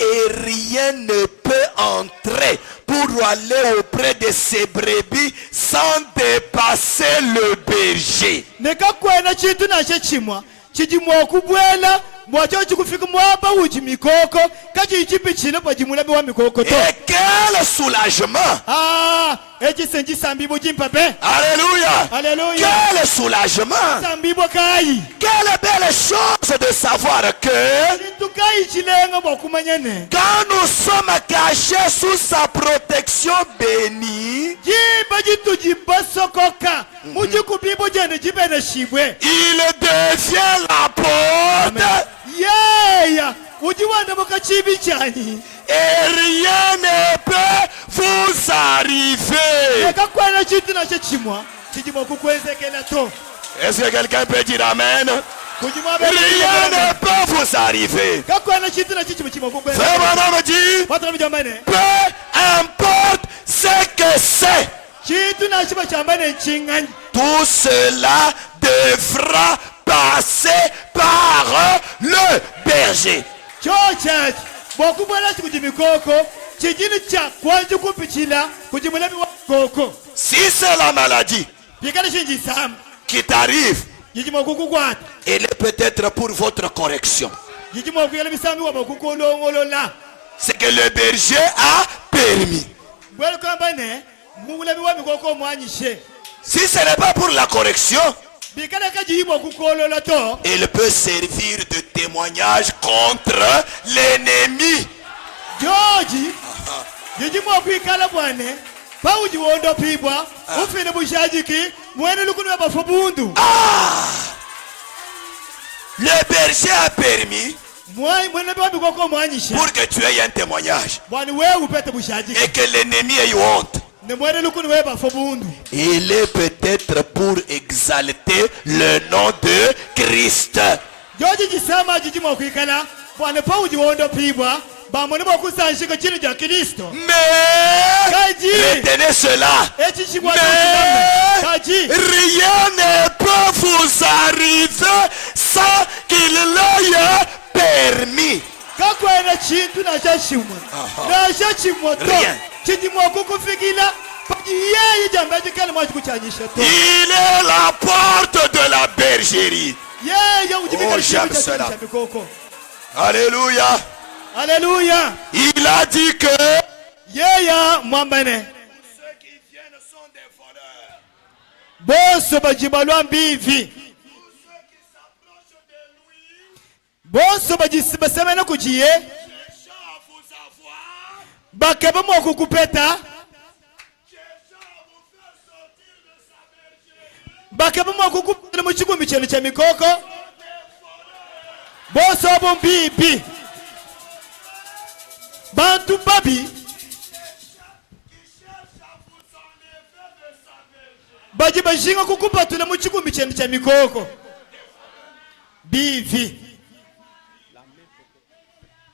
Et rien ne peut entrer pour aller auprès de ses brebis sans dépasser le berger. Et quel soulagement! Alléluia! Alléluia! Quel soulagement! Quelle belle chose de savoir que quand nous sommes cachés sous sa protection bénie, il devient la porte. Et rien ne peut vous arriver. Est-ce que quelqu'un peut dire Amen? Rien ne peut vous arriver. Frère Branham dit, peu importe ce que c'est, tout cela devra passer par le berger. Si c'est la maladie qui t'arrive, elle est peut-être pour votre correction. C'est que le berger a permis. Si ce n'est pas pour la correction, il peut servir de témoignage contre l'ennemi. Le berger a permis pour que tu aies un témoignage et que l'ennemi ait honte. Il est peut-être pour exalter le nom de Christ. Mais retenez cela. Mais rien ne peut vous arriver sans qu'il l'ait permis. Rien. Il est la porte de la bergerie. Oh, j'aime cela. Alléluia. Alléluia. Il a dit que ceux qui viennent sont des voleurs. Tous ceux qui s'approchent de lui, cherchant à vous avoir, cherchant à vous faire sortir de sa bergerie. Bantu babi baji bajinga kukupatula mu chikumbi chenu cha mikoko bivi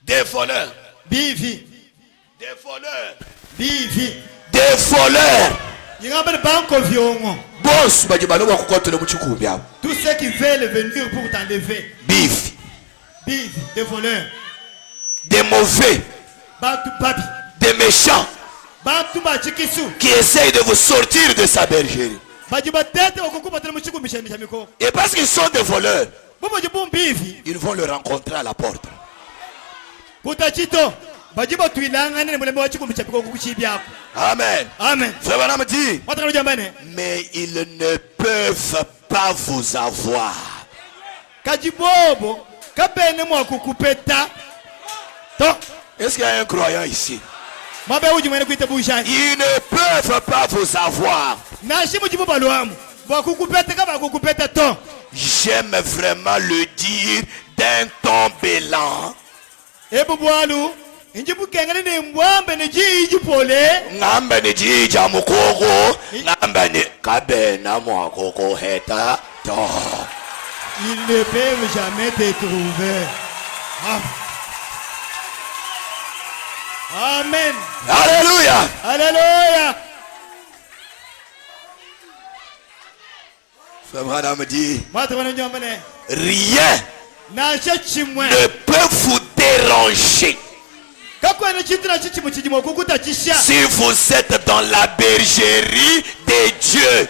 des voleurs, bivi des voleurs, bivi des voleurs. yingamba banko vyongo Boss baji balobwa kukotula mu chikumbi abo. Tous ceux qui veulent venir pour t'enlever. Bivi. Bivi, des voleurs, des mauvais, des méchants qui essayent de vous sortir de sa bergerie. Et parce qu'ils sont des voleurs, ils vont le rencontrer à la porte. bajiba tuilanga ne mulembe wachikumbi chapiko kuchibyako. Amen. Amen. Frère Branham dit, Watakalo jambane. mais ils ne peuvent pas vous avoir. Kajibobo kabene mwa kukupeta. To. Est-ce qu'il y a un croyant ici? Mabe uji mwene kuite bushani. Ils ne peuvent pas vous avoir. Na shimu jibu baluamu. Bwa kukupeta kaba kukupeta to. J'aime vraiment le dire d'un ton bélant. Ebu bwalu. Injibu kengene ni mwambe ni jiji pole. Ngambe ni jija mukoko. Ngambe ni kabena mwakoko heta. To. Ils ne peuvent jamais te trouver. Amen. Alléluia. Alléluia. Frère Branham dit, rien ne peut vous déranger si vous êtes dans la bergerie de Dieu.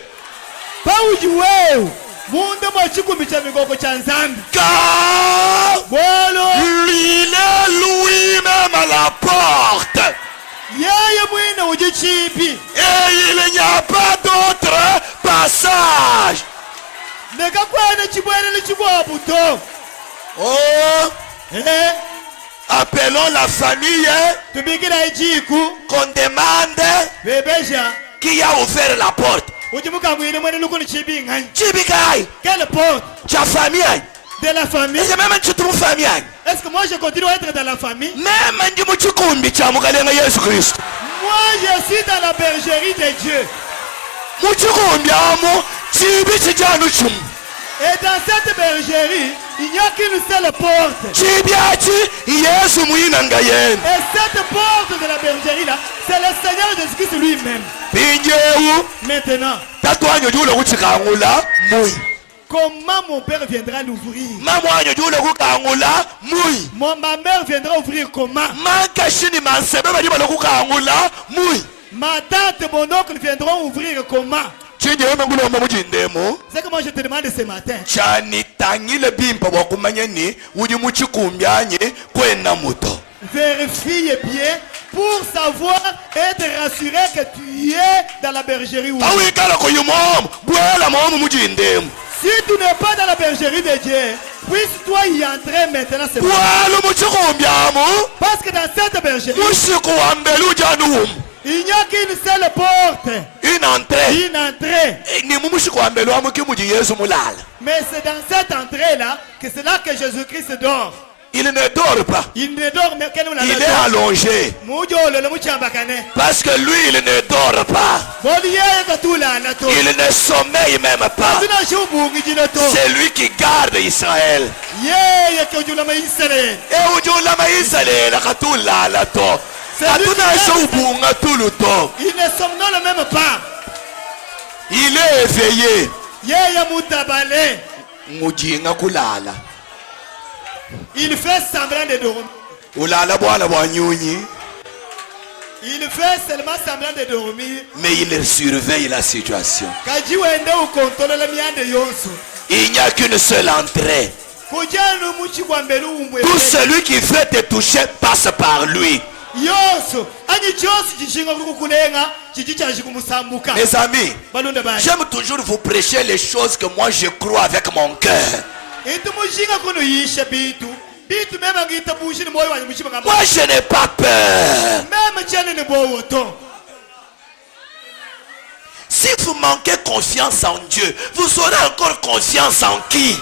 Car il est lui-même à la porte. Et il n'y a pas d'autre passage. Oh, appelons la famille qu'on demande qui a ouvert la porte. Chibikai. Quelle porte? Ta famille. De la famille. Est-ce que moi je continue à être dans la famille? Moi je suis dans la bergerie de Dieu. Et dans cette bergerie, il n'y a qu'une seule porte. Et cette porte de la bergerie là, c'est le Seigneur Jésus-Christ lui-même. Maintenant, comment mon père viendra l'ouvrir? Ma mère viendra ouvrir comment? Ma tante, mon oncle viendront ouvrir comment? C'est que moi je te demande ce matin. Vérifie bien pour savoir et te rassurer que tu es dans la bergerie. Si tu n'es pas dans la bergerie de Dieu, puisse-toi y entrer maintenant. Parce que dans cette bergerie, il n'y a qu'une seule porte. Une entrée. Une entrée. Mais c'est dans cette entrée-là que c'est là que Jésus-Christ dort. Il ne dort pas. Il ne dort, mais il est allongé. Parce que lui, il ne dort pas. Il ne sommeille même pas. C'est lui qui garde Israël. Il ne somnole même pas. Il est éveillé. Il fait semblant de dormir. Il fait seulement semblant de dormir. Mais il surveille la situation. Il n'y a qu'une seule entrée. Tout celui qui veut te toucher passe par lui. Mes amis, j'aime toujours vous prêcher les choses que moi je crois avec mon cœur. Moi je n'ai pas peur. Si vous manquez confiance en Dieu, vous aurez encore confiance en qui?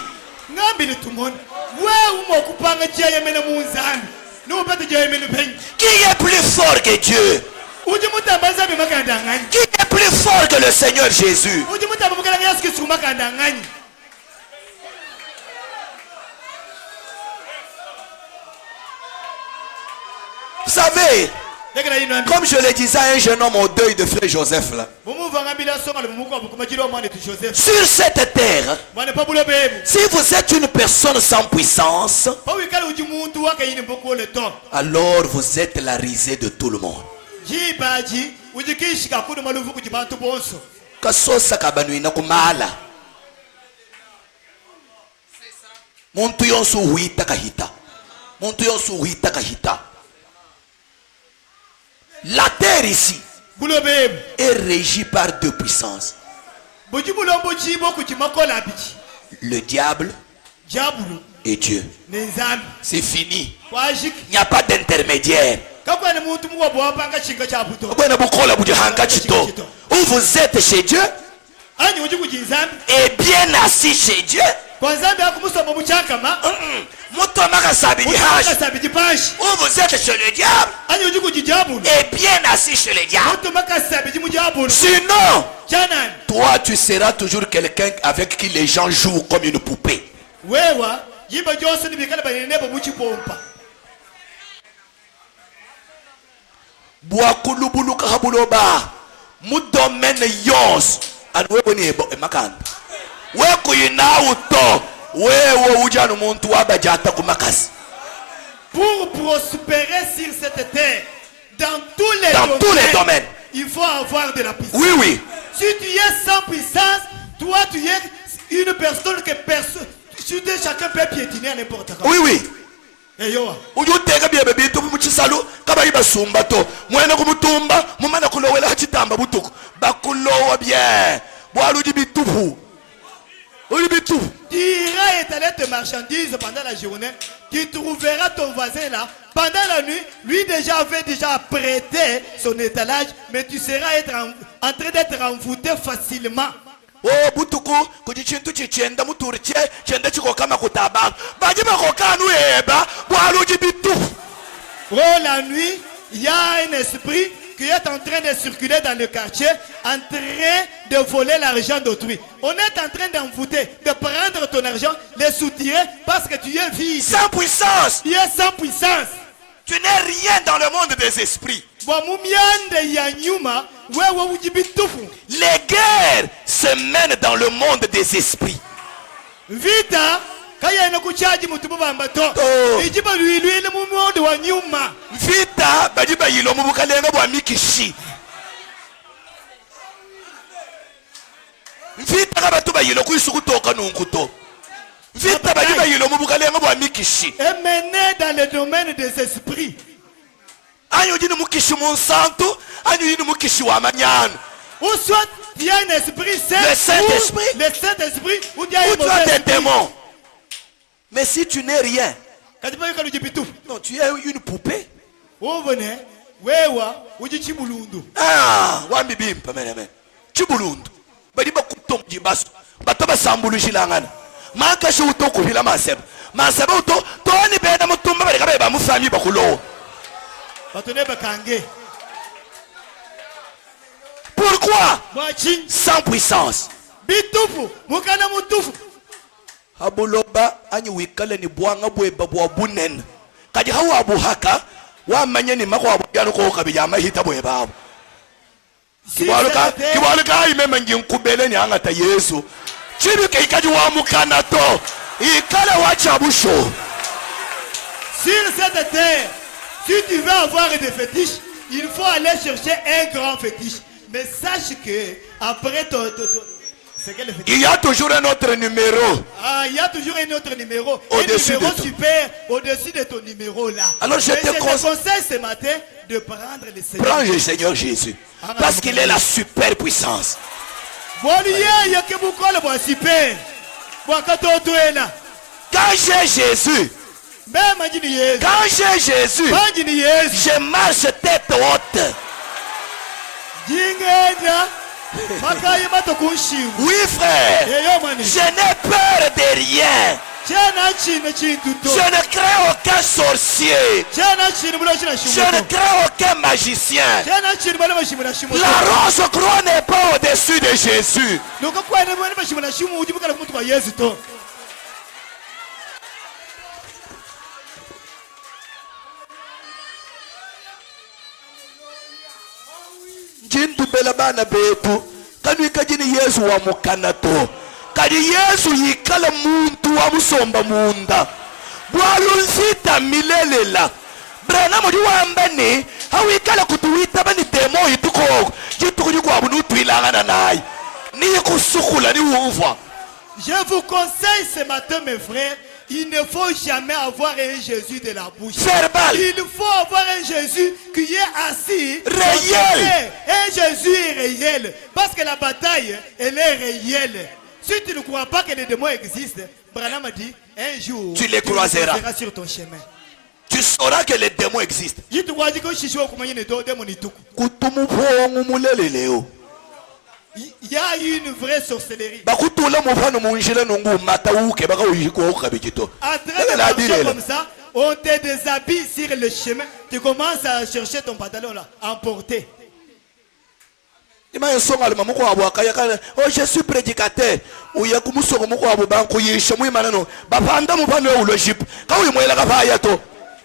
Qui est plus fort que Dieu? Qui est plus fort que le Seigneur Jésus? Vous savez, comme je le disais à un jeune homme au deuil de frère Joseph là, sur cette terre, si vous êtes une personne sans puissance, alors vous êtes la risée de tout le monde. Kasosa kabanuina kumala. Muntu yonsu huita kahita. Muntu yonsu huita kahita. La terre ici bulobe est régie par deux puissances. bujibulombo chibo kuchimakola bichi Le diable jabulu et Dieu. nenzambi C'est fini. kwashik Il n'y a pas d'intermédiaire. kakwani muntu mwa bwapanga chinga cha buto Où vous êtes chez Dieu anyi uji kujinzambi et bien assis chez Dieu. kwa nzambi akumusoma muchakama Où pashi vous êtes chez le diable anyi uji kujijabulu et bien assis chez le diable. mutu makasabi mujabulu Sinon, chanani toi tu seras toujours quelqu'un avec qui les gens jouent comme une poupée. wewa yimba jose nibikala banenebo muchipompa Bwakulubuluka habuloba mu domaine yonse anwebonebo emakanda wekuyinawuto wewe ujana umuntu wabajata kumakasi. pour prospérer sur cette terre dans Dans tous les domaines. il faut avoir de la puissance. Oui, oui. Si tu es sans puissance, toi tu es une personne que personne, chacun peut piétiner à n'importe quoi. Oui, oui. Et yo, Ujuteka byebe bitu muchisalu kabayi basumba to mwene kumutumba mumana kulowela hachitamba butuku bakulowa bien bwaluji bitufu uli bitufu. tu iras étaler tes marchandises pendant la journée, tu trouveras ton voisin là. Pendant la nuit, lui déjà avait déjà prêté son étalage, mais tu seras en train d'être envoûté facilement. Oh butuku kujichintu chichenda muturche chenda chiko kama kutaba bajiba kokanu eba bwaluji bitufu. Oh, la nuit, il y a un esprit qui est en train de circuler dans le quartier, en train de voler l'argent d'autrui. On est en train d'envoûter, de prendre ton argent, le soutirer parce que tu es vide. Sans puissance. Tu es sans puissance. Tu n'es rien dans le monde des esprits. Les guerres se mènent dans le monde des esprits. Vita kaya inakuchaji mutubu bambato. Ijiba lui ni mumondo wa nyuma. Vita bajiba yilo mubukalenga bwa mikishi. Vita kabatu bayilo kuisukutoka nunkuto. Vita bajiba yilo mubukalenga bwa mikishi. Et mené dans le domaine des esprits. Anyo jini mukishi monsantu, anyo jini mukishi wa manyano. Ou soit il y a un esprit saint, le Saint-Esprit, le Saint-Esprit, ou il y a ou un tu as des esprit. démons. Mais si tu n'es rien, Non, tu es une poupée. Ah, wambi bimpa mene. Chibulundu. Badi bakutom jibasu. Batoba sambulu jilangana. Maka shi utoku hila maseba. Maseba uto to ni bena mutumba bali kabe ba mufami bakulo. Pourquoi? Sans puissance. Habuloba anyi wikale ni buanga bweba bwa bunen. Kadi hawa abuhaka wa manyeni makwa buyano ko kabija mahita bweba abo. Kibaluka imeme nginkubele ni angata Yesu. Chibuke ikaji wa mukana to. Ikale wacha busho. Sur cette terre, si tu veux avoir des fétiches, il faut aller chercher un grand fétiche. Mais sache que après c'est quel fétiche? Il y a toujours un autre numéro. Ah, il y a toujours un autre numéro. Au-dessus un numéro de super au-dessus de ton numéro là. Alors je te conseille ce matin de prendre le Seigneur. Prends le Seigneur Jésus. Parce qu'il est la super puissance. Quand j'ai Jésus, je marche tête haute. Oui frère, je n'ai peur de rien. Je ne crains aucun sorcier. Je ne crains aucun magicien. La rose croix n'est pas au-dessus de Jésus. Jintu bela bana betu kanu kajini Yesu wa mukanato kadi Yesu yikala muntu wa musomba munda bwalunzita milelela brana mudi wambani hawikala kutuwita bani demo ituko jitu kujikwa bunu twilangana naye ni kusukula ni uva. Je vous conseille ce matin mes frères Il ne faut jamais avoir un Jésus de la bouche. Verbal. Il faut avoir un Jésus qui est assis. Réel. Un Jésus réel. Parce que la bataille, elle est réelle. Si tu ne crois pas que les démons existent, Branham a dit, un jour, Tu les croiseras sur ton chemin. Tu sauras que les démons existent. Il y a une vraie sorcellerie. En train de marcher comme ça, on te déshabille sur le chemin. Tu commences à chercher ton pantalon là, à emporter. Oh, je suis prédicateur.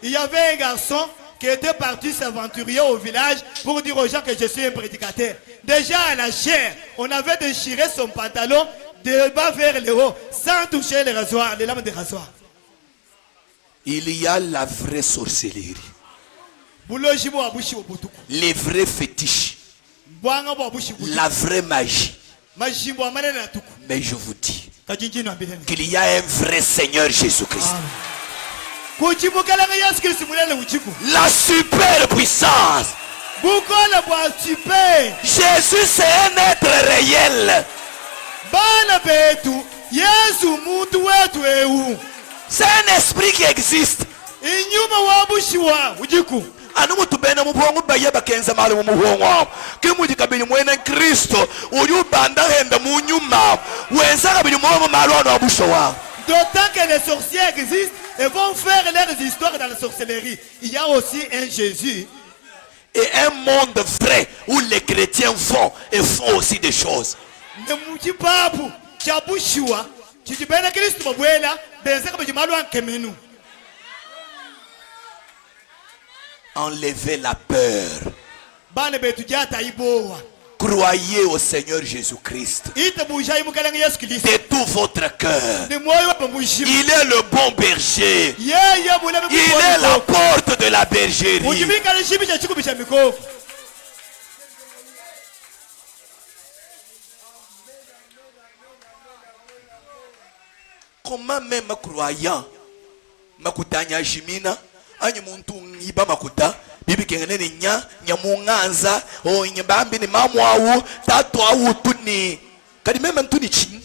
Il y avait un garçon qui était parti s'aventurer au village pour dire aux gens que je suis un prédicateur. Déjà à la chair, on avait déchiré son pantalon de bas vers le haut sans toucher les rasoirs, les lames de rasoir. Il y a la vraie sorcellerie. Les vrais fétiches. La vraie magie. Mais je vous dis qu'il y a un vrai Seigneur Jésus-Christ. La super puissance. Jésus, c'est un être réel. C'est un esprit qui existe. D'autant que les sorciers existent et vont faire leurs histoires dans la sorcellerie. Il y a aussi un Jésus. Et un monde vrai où les chrétiens vont et font aussi des choses. Enlevez la peur. Croyez au Seigneur Jésus-Christ de tout votre cœur. Il est le bon berger. Il est la porte de la bergerie. Comment même croyant makutanya jimina anyi muntu ngiba makuta bibi kengene ni nyamunganza o nyambambi ni mamwawu tatu awu tuni kadi même ntuni chi.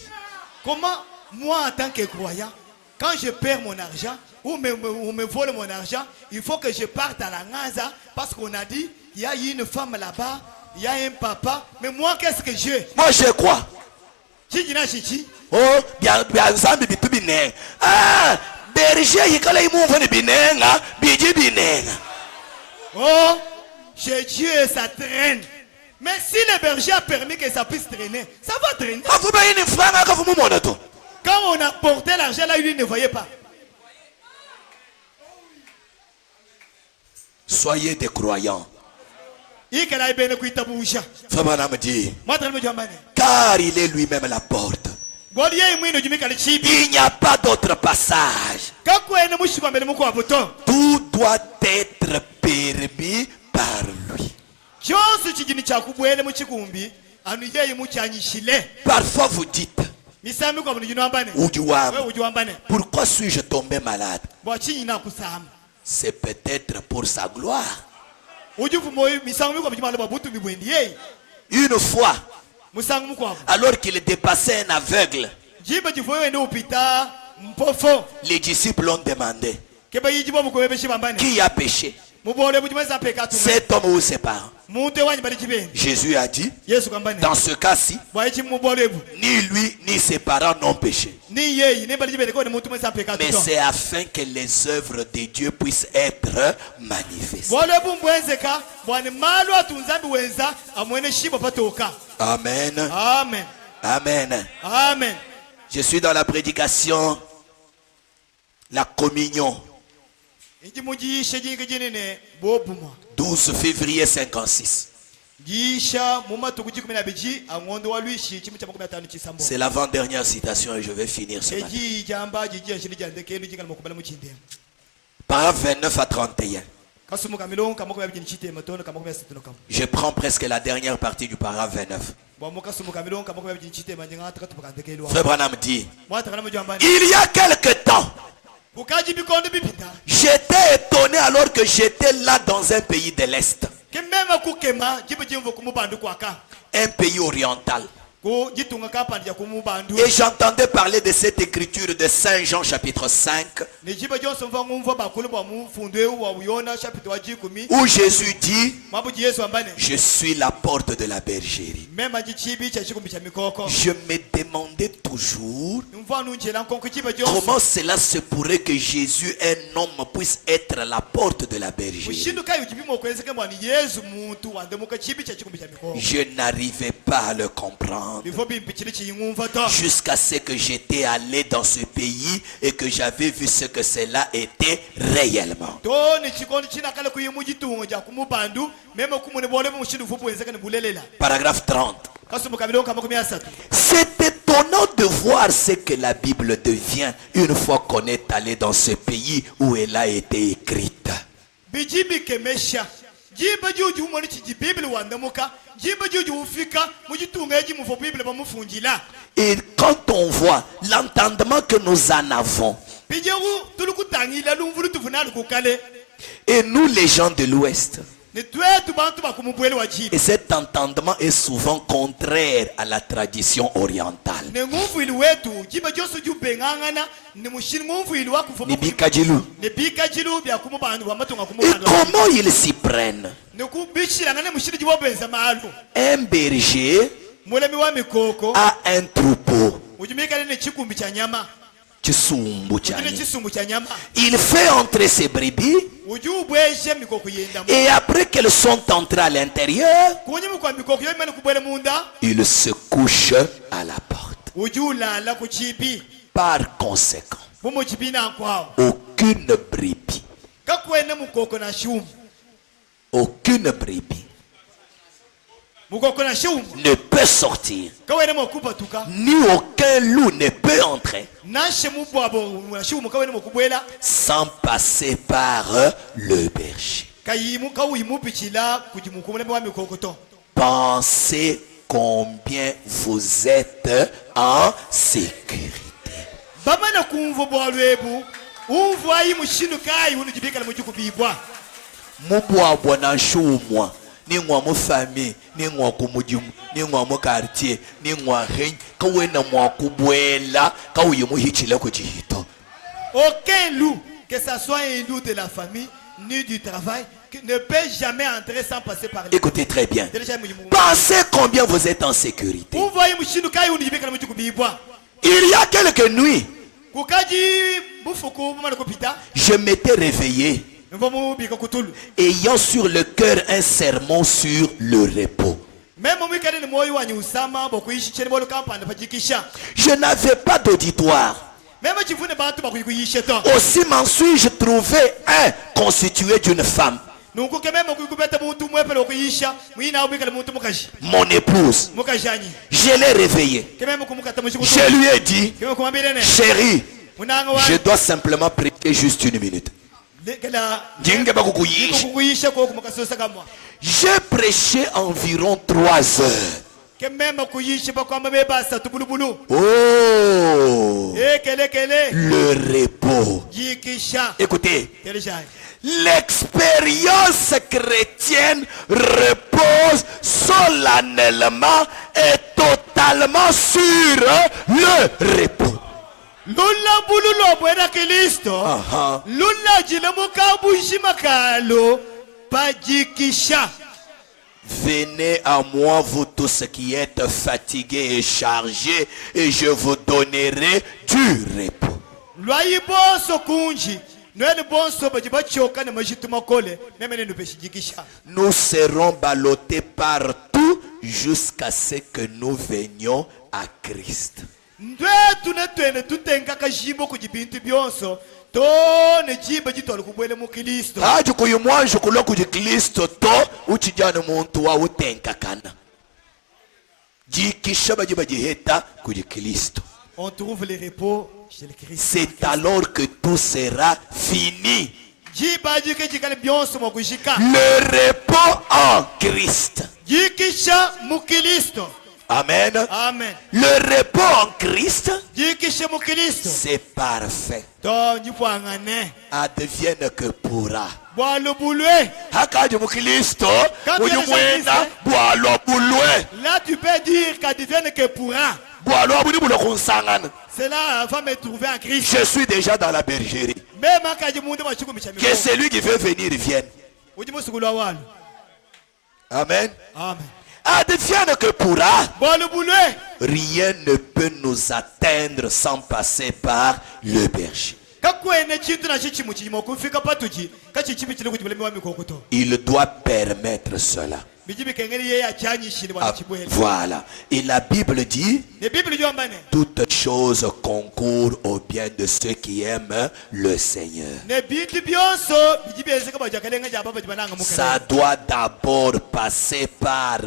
Comment moi en tant que croyant, quand je perds mon argent ou me vole mon argent, il faut que je parte à la Ngaza parce qu'on a dit il y a une femme là-bas, il y a un papa, mais moi qu'est-ce que j'ai? Moi j'ai quoi? Oh, bien zambi bitu binenga. Ah, berger yikala imuva ni binenga, biji binenga. Oh, chez Dieu ça traîne. Mais si le berger a permis que ça puisse traîner, ça va traîner. Quand on a porté l'argent là, lui ne voyait pas. Soyez des croyants. Car il est lui-même la porte. Il n'y a pas d'autre passage. Tout doit être permis par lui. Parfois vous dites, pourquoi suis-je tombé malade? C'est peut-être pour sa gloire. Une fois, alors qu'il dépassait un aveugle, les disciples ont demandé, qui a péché? Cet homme ou ses parents? Jésus a dit, dans ce cas-ci, ni lui ni ses parents n'ont péché. Mais c'est afin que les œuvres de Dieu puissent être manifestées. Amen. Amen. Amen. Amen. Je suis dans la prédication, la communion. 12 février 56. C'est l'avant-dernière citation et je vais finir ce matin. Paragraphe 29 à 31. Je prends presque la dernière partie du paragraphe 29. Frère Branham dit, il y a quelque temps, kukaji bikondo bipita J'étais étonné alors que j'étais là dans un pays de l'Est, kemema kukema jibe jimvo kumubandu kwaka un pays oriental. ku jitunga kapanja kumubandu Et j'entendais parler de cette écriture de Saint Jean chapitre 5, ne jibe jonso mva ngumva bakulu ba mufundwe wa uyona chapter wa 10 où Jésus dit, mabuji Yesu ambane je suis la porte de la bergerie. mema jichibi cha chikumbi cha mikoko Je me demandais toujours mva nunjela nkonko jibe jonso comment cela se pourrait que Jésus, un homme, puisse être la porte de la bergerie. mushindu kayo jibimo kwenzeke mwani Yesu muntu wandemuka chibi cha chikumbi cha mikoko Je n'arrivais pas à le comprendre. bifo bimpichiri chiyingumva ta Jusqu'à ce que j'étais allé dans ce pays et que j'avais vu ce que cela était réellement. to ni chikondi china kale kuyimu jitunga ja kumubandu mema kumune bole mushindu fupu wenzeke ni bulelela Paragraphe 30. kasumuka bilonka makumi asatu C'est étonnant de voir ce que la Bible devient une fois qu'on est allé dans ce pays où elle a été écrite. bijibi kemesha jiba juju umoni chiji bibili wandamuka jiba juju ufika mujitunga eji mufo bibili bamufunjila Et quand on voit l'entendement que nous en avons, bijewu tulukutangila lumvulu tufunalu kukale et nous les gens de l'Ouest, ni twetu bantu bakumubwele wa jibi et cet entendement est souvent contraire à la tradition orientale. ne ngumvwili wetu jiba joso jubengangana ni mushini ngumvwili wakufo Ni bikajilu. ne bika jilu bya kumubandu wamatunga Et kumubandu comment ils s'y prennent? ne kubishira ngane mushini jibobenza malu Un berger mulemi wa mikoko a un troupeau. ujimikane ne chikumbi cha nyama Chisumbu ujine chani. chisumbu cha nyama Il fait entrer ses brebis ujubweshe mikoko yenda et après qu'elles sont entrées à l'intérieur, kunyimu kwa mikoko yo imene kubwele munda il se couche à la porte. ujulala ku chipi Par conséquent, mumu chipi na nkwao aucune brebis, kakwene mukoko na shumu aucune brebis mukoko na shumu ne peut sortir, kawene mokupa tuka ni aucun loup ne peut entrer nashe mubwabo na shumu kawene mokubwela sans passer par le berger. kayimu kawimu pichila kujimuku mulemi wa mikoko to Pensez combien vous êtes en sécurité. bamana kumvo bwalwebu umvu ayi mushinu kayi unu jibikala mujukubibwa Mubwabwa na shumwa ni ngwa mu famille ni ngwa ku mudimu ni ngwa mu quartier ni ngwa hen ka wena mwa kubwela ka uyi muhichile ku jihito. aucun loup que ça soit un loup de la famille ni du travail ne peut jamais entrer sans passer par les Écoutez très bien. Déjà, mujimu. Pensez combien vous êtes en sécurité. umvu ayi mushinu kayi unu jibikala mujukubibwa Il y a quelques nuits, kukaji bufuku bumana kupita je m'étais réveillé mvo mubika kutulu ayant sur le cœur un sermon sur le repos. même mwikane ni moyo wanyu usama bokuishi chene bolo kampanda pajikisha Je n'avais pas d'auditoire. même chifune bantu bakuyikuyishe to Aussi m'en suis-je trouvé un constitué d'une femme, nunguke même kuyikubeta muntu mwepele okuyisha mwina ubikale muntu mukaji mon épouse. mukajanyi Je l'ai réveillé. kememe kumukata Je mushikutu lui ai dit, kememe kumambire ne chérie, munanga je wa dois simplement prier juste une minute. kala Jinge bakukuyisha. kukuyisha ko kumakasosa kamwa J'ai prêché environ 3 heures. kememe kuyisha bakwamba bebasa tubulubulu Oh, kele le repos. jikisha Écoutez, telejai l'expérience chrétienne repose solennellement et totalement sur le repos. lula bululo bwena Kristo Aha. lula jina mukabushi makalo pajikisha Venez à moi, vous tous qui êtes fatigués et chargés, et je vous donnerai du repos. lwayi bonso kunji nwene bonso bajibachoka ne mashituma kole memene nupeshijikisha Nous serons ballottés partout jusqu'à ce que nous venions à Christ. ndwetu ne twene tutenga kajimbo kujibintu byonso tone jiba jitwala kubwele mu Kristo Haji kuyumwanje kulo kuji Kristo to uchijane muntu wa utenkakana. Jikisha baji bajiheta kuji Kristo. on trouve le repos chez le Christ C'est alors que tout sera fini. jiba jike jikale byonso mokushika Le repos en Christ. jikisha mu Kristo Amen. Amen. Le repos en Christ, Jikishe mu Kristo. c'est parfait. To njipwangane. Advienne que pourra. Bwalo bulwe. Hakaji mu Kristo, Quand tu es uyumwena Christ, bwalo bulwe. Là, tu peux dire qu'advienne que pourra. Bwalo abuni bulo kunsangana. Cela va me trouver en Christ. Je suis déjà dans la bergerie. Même quand je monte ma chuku michami. Que celui qui veut venir vienne. Ujimu sugula walo. Amen. Amen. Advienne que pourra. Bwalo bulwe. Rien ne peut nous atteindre sans passer par le berger. Kakwene chintu na chichimu chimo kufika patuji. Kachichimu chile kujibulemi wa mikokoto. Il doit permettre cela. Bijibi kengeli yeye achanyi shini wa Ah, chibwele. voilà. Et la Bible dit, Ne Bible yombane. toutes choses concourent au bien de ceux qui aiment le Seigneur. Ne bintu byonso bijibi ezeka bajakalenga jaba bajibananga mukale. Ça doit d'abord passer par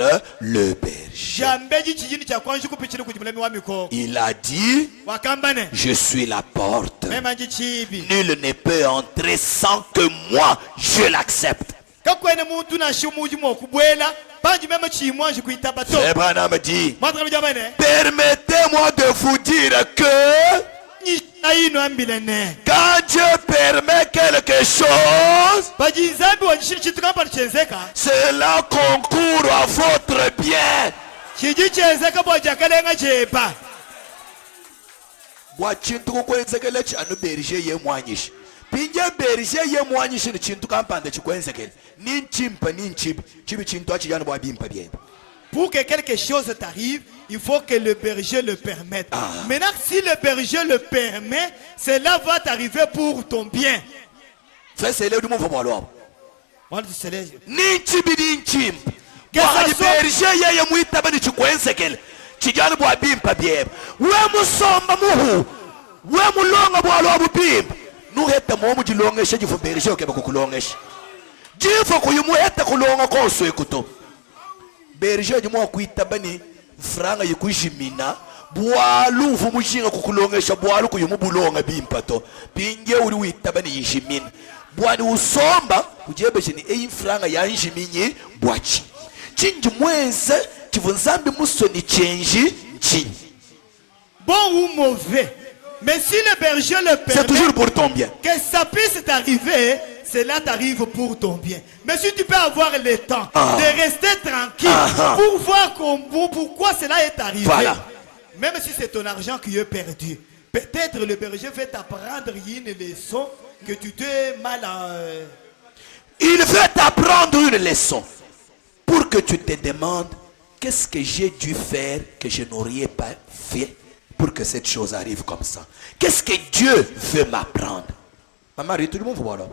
le berger. Jambeji chijini cha kwanju kupichile kujibulemi wa mikoko. Il a dit, Wakambane. je suis la porte. Mema njichibi. Nul ne peut entrer sans que moi je l'accepte. Kakwene muntu na shumuji mo kubwela. Panji mema chimwa jikuita bato. Frère Branham dit, Matra mjabane. permettez-moi de vous dire que Ino ambilene. quand Dieu permet quelque chose, Bajinzambi wanjishiri chitu kamba chenzeka. cela concourt à votre bien. Chiji chenzeka bojakalenga chepa. Bwachintu kukwenzekele chanu berger yemwanyisha. Pinje berger yemwanyisha ni chintu kampande chikwenzekele. Ninchimpa ninchibi. Chibi chintu achijana bwabimpa byemba. Pour que quelque chose t'arrive, il faut que le berger le permette. Maintenant, si le berger le permet, cela va t'arriver pour ton bien. Frère, c'est là du monde pour moi. Voilà, tu sais les- Ninchibi ninchimpa. Qu'est-ce Bwani que ça berger yeye muitaba ni chikwenzekele. Chijana bwabimpa byemba. We musomba muhu. We mulonga bwalo bubimba. Nuheta momu jilongesha jifu berger okeba kukulongesha. Jifu kuyumuheta kulonga koswe kuto. Berger jimo kuitaba ni franga yikujimina bwalu vumushinga kukulongesha bwalu kuyumubulonga bimpato pinge uri witaba ni yijimina bwani usomba ujebeshe ni eyi franga yanjiminyi bwachi chinji mwenze chivunzambi musoni chenji nchini. Bon ou mauvais. Mais si le berger le C'est permet, toujours pour ton bien. que ça puisse t'arriver, cela t'arrive pour ton bien. Mais si tu peux avoir le temps de rester tranquille pour voir pourquoi cela est arrivé, Voilà. même si c'est ton argent qui est perdu, peut-être le berger va t'apprendre une leçon que tu t'es mal... Il veut t'apprendre une leçon pour que tu te demandes qu'est-ce que j'ai dû faire que je n'aurais pas fait pour que cette chose arrive comme ça. Qu'est-ce que Dieu veut m'apprendre? Maman, tout le monde voit là.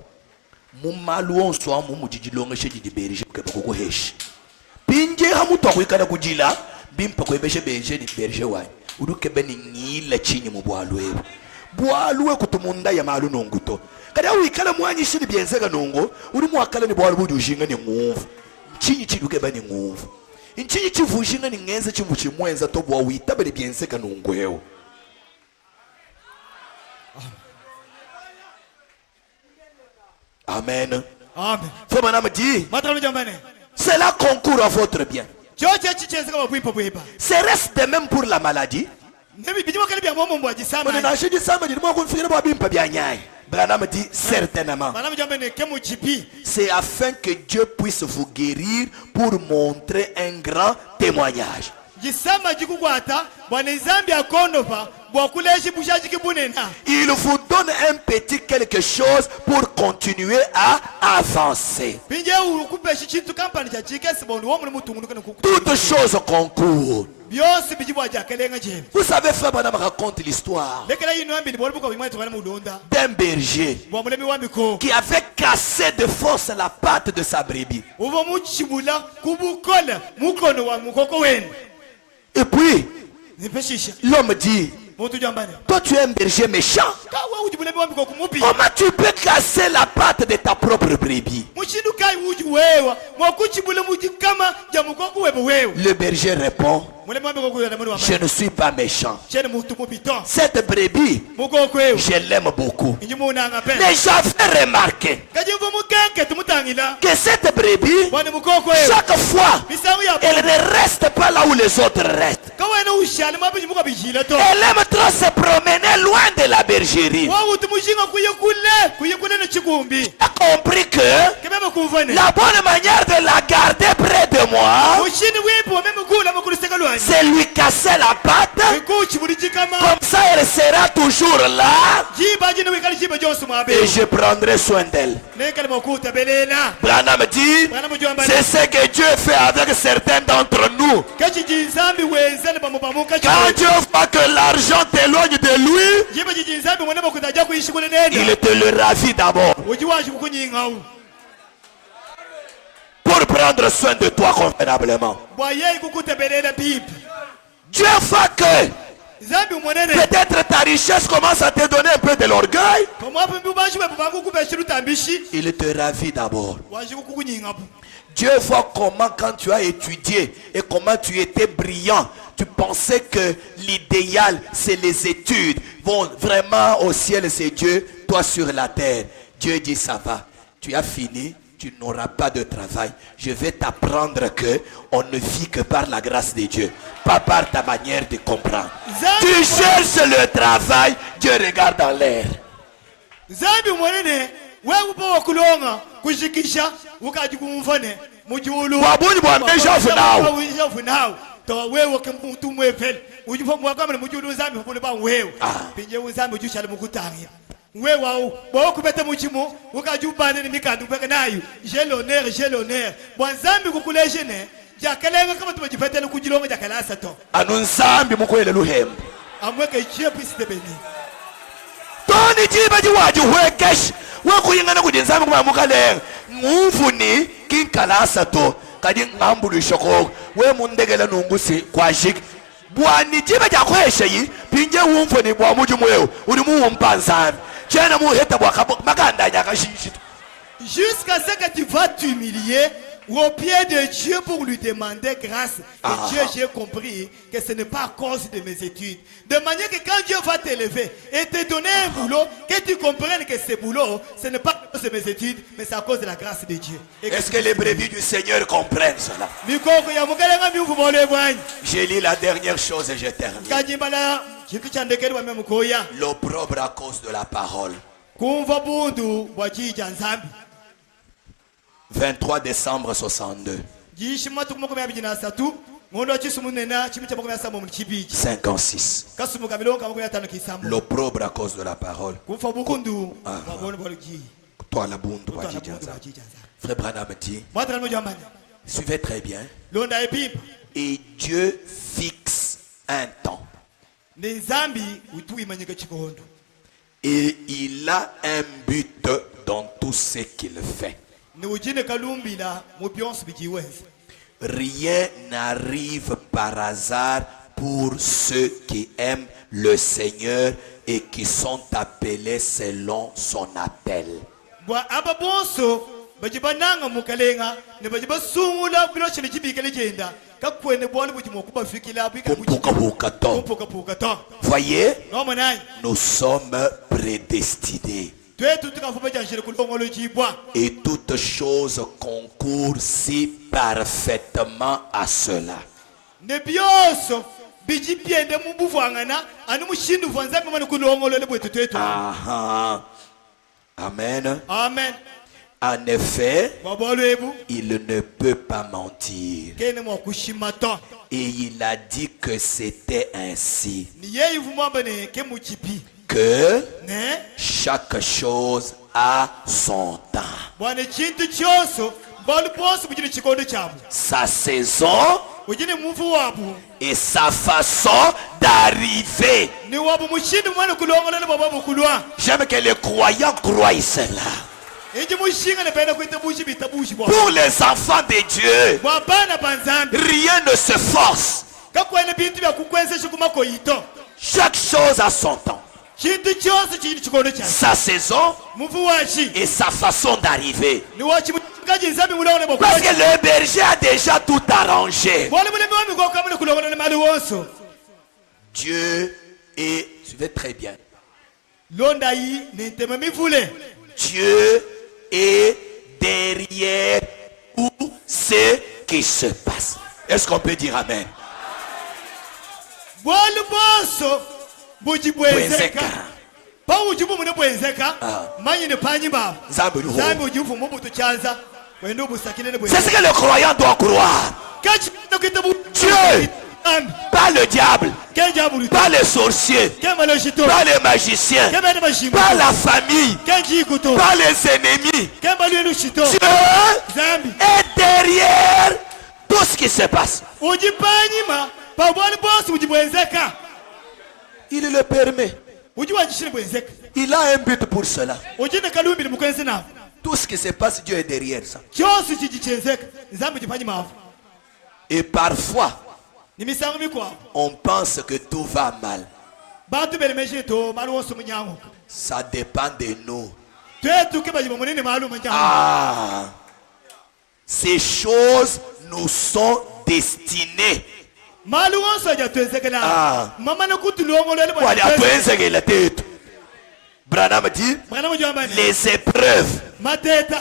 Mon malouon soit mon mujijilonga chez di berger que beaucoup hesh. Pinje hamuto kwikana kujila bimpa kwebeshe berger ni berger wa. Uduke beni ngila chini mu bwalwe. Bwalwe kutumunda ya malu nonguto. Kada wikala mwanyi shini bienzeka nongo, uri mwakala ni bwalwe bujinga ni nguvu. Chinyi chiduke bani nguvu. Inchinyi chivujinga ni ngenza chimuchi mwenza to bwa wita bani bienzeka nongo yeo. Amen. Amen. Faut madame dit, Matra mjambane. cela concourt à votre bien. Choche chichenzeka wapwipa pwipa. C'est reste de même pour la maladie. Nebi bijimo kali bya momo mbwaji On sama. a acheté ça, mais dis-moi qu'on fait pas bien pas bien. Branham dit certainement. Mara mjambane kemu chipi. C'est afin que Dieu puisse vous guérir pour montrer un grand témoignage. Jisama jikukwata bwana Zambia akondopa bwakuleshi bushaji kibunena. Il vous donne un petit quelque chose pour continuer à avancer. Pinje ukupeshi chintu kampani cha chikesi bondo wo muri mutungu kana kuku. Toutes choses concourent. Byose bijibwa jakelenga je. Vous savez, Frère Branham raconte l'histoire Lekela yino ambi bolo buko bimwe twana mudonda. d'un berger Bwa mulemi wa miko. qui avait cassé de force la patte de sa brebis. Uvo muchibula kubukola mukono wa mukoko wenu. Et puis, Nipeshisha. l'homme dit, muntu jambane Toi, tu es un berger méchant. kawa uji bulemi wami kokumupi Comment tu peux casser la patte de ta propre brebis? mushindu kai uji wewa mwakuchi bule muji kama jamukoku webo wewe Le berger répond, mulemi wami kokuya na muri je ne suis pas méchant. chene muntu mupito Cette brebis, mukoko wewe je l'aime beaucoup. inyimu nanga pe Mais j'avais remarqué kajimvo mukenke tumutangila que cette brebis, bwana mukoko wewe chaque fois, misangu ya elle ne reste pas là où les autres restent. kawena ushali mabishi muka bishila to Elle aime trop se promener loin de la bergerie. wawu tumushinga kuye kule no chikumbi Tu as compris que kebebe kumvane la bonne manière de la garder près de moi, mushini wipo wameme kula makuliseka lwanyi c'est lui casser la patte. ikuchi buli chikama Comme ça, elle sera toujours là jiba jina wikali jiba jonsu mwabe et je prendrai soin d'elle. nekali makuta belela Branham dit, bwana mujwamba c'est ce que Dieu fait avec certains d'entre nous. kachi jinzambi wenzani pamupamu kachi Quand Dieu voit que l'argent t'éloigne de lui, jiba jinzambi mwana makutaja kuishi kule nenda il te le ravit d'abord uji washi kukunyingawu pour prendre soin de toi convenablement. bwaye kukuta belela pipi Dieu voit que zambi mwenene peut-être ta richesse commence à te donner un peu de l'orgueil. pamwapo mbubashi wepupangu kubeshiru tambishi Il te ravit d'abord. washi kukunyingapu Dieu voit comment quand tu as étudié et comment tu étais brillant, tu pensais que l'idéal c'est les études. Bon, vraiment au ciel c'est Dieu, toi sur la terre. Dieu dit ça va, tu as fini, tu n'auras pas de travail. Je vais t'apprendre que on ne vit que par la grâce de Dieu, pas par ta manière de comprendre. Tu cherches le travail, Dieu regarde en l'air. zambi mwenene wewe upo wakulonga kushikisha ukaji kumfane mujulu Wabuni bwamesha funao. funao to wewe ke muntu mwefele ujifa mwakamele mujulu zambi kule ba wewe pinje uzambi ujushale mukutangia wewe au bokubete muchimo ukajubane ni mikandu peke nayo j'ai l'honneur bwanzambi kukuleshene jakalenga kama tumejipetele kujilonga jakalasa to Anunsambi mukwele luhembu. amweke chepu isitebeni Toni jiba jiwaji huekesh wakuyingana kudinzami kuma mukalenga ngumfuni kinkalasa to kadi ngambulu shoko we mundegela nungusi kwashik bwani jiba jakweshe yi pinje umfuni bwa mujumweo uri muumpanzami chena muheta bwa makanda yakashishi. jusqu'à ce que tu vas t'humilier au pied de Dieu pour lui demander grâce. Et Dieu, j'ai compris que ce n'est pas à cause de mes études. De manière que quand Dieu va t'élever et te donner un boulot, que tu comprennes que ce boulot, ce n'est pas à cause de mes études, mais c'est à cause de la grâce de Dieu. Est-ce que les brebis du Seigneur comprennent cela? Je lis la dernière chose et je termine. L'opprobre à cause de la parole. 23 décembre 62. 56. L'opprobre à cause de la parole. Toi la bounde, Frère Branham dit, suivez très bien. Et Dieu fixe un temps. Et il a un but dans tout ce qu'il fait. Rien n'arrive par hasard pour ceux qui aiment le Seigneur et qui sont appelés selon son appel. Voyez, nous sommes prédestinés. Et toutes choses concourent si parfaitement à cela. Amen. Amen. En effet, il ne peut pas mentir. Et il a dit que c'était ainsi. Que chaque chose a son temps. Sa saison et sa façon d'arriver. J'aime que les croyants croient cela. Pour les enfants de Dieu, rien ne se force. Chaque chose a son temps, chintu cyose kiri chikondo cyane sa saison muvu wachi et sa façon d'arriver. ni wachi mukaji nzambi mulone boko Parce que le berger a déjà tout arrangé. bole mule mami go kamule kulongona ne mali wonso Dieu est, suivez très bien, londa yi ni tema mivule Dieu est derrière tout ce qui se passe. Est-ce qu'on peut dire Amen? bole boso buji bwezeka Bwezeka. pa uji mumune bwezeka manyi ne panyi ba Nzambe luho. zambi uji ufu mubutu chanza wendo busakile ne C'est bwezeka ce que le croyant doit croire. kachi no kitabu Dieu. Pas le diable, kenja bulu pas les sorciers, kema lo shito pas les magiciens, kema ne mashimba pas la famille, kenji kuto pas les ennemis. kema lo shito Dieu zambi est derrière tout ce qui se passe. uji panyi ma pa bole boso uji bwezeka Il le permet. uji wajishire bwezeka Il a un but pour cela. uji ne kalumbi mukwenzi na Tout ce qui se passe, Dieu est derrière ça. cyose kijichenzeka nzambi jipanyi mavu Et parfois, ni misango mikwa on pense que tout va mal. bantu belemeje to mali wonso munyango Ça dépend de nous. twetu ke bajiba munene malu munyango Ah, ces choses nous sont destinées. mali wonso aja twenzekela mama ne kutulongolele Wali atuenzekela tetu. Branham dit, mwana mujamba ni les épreuves, mateta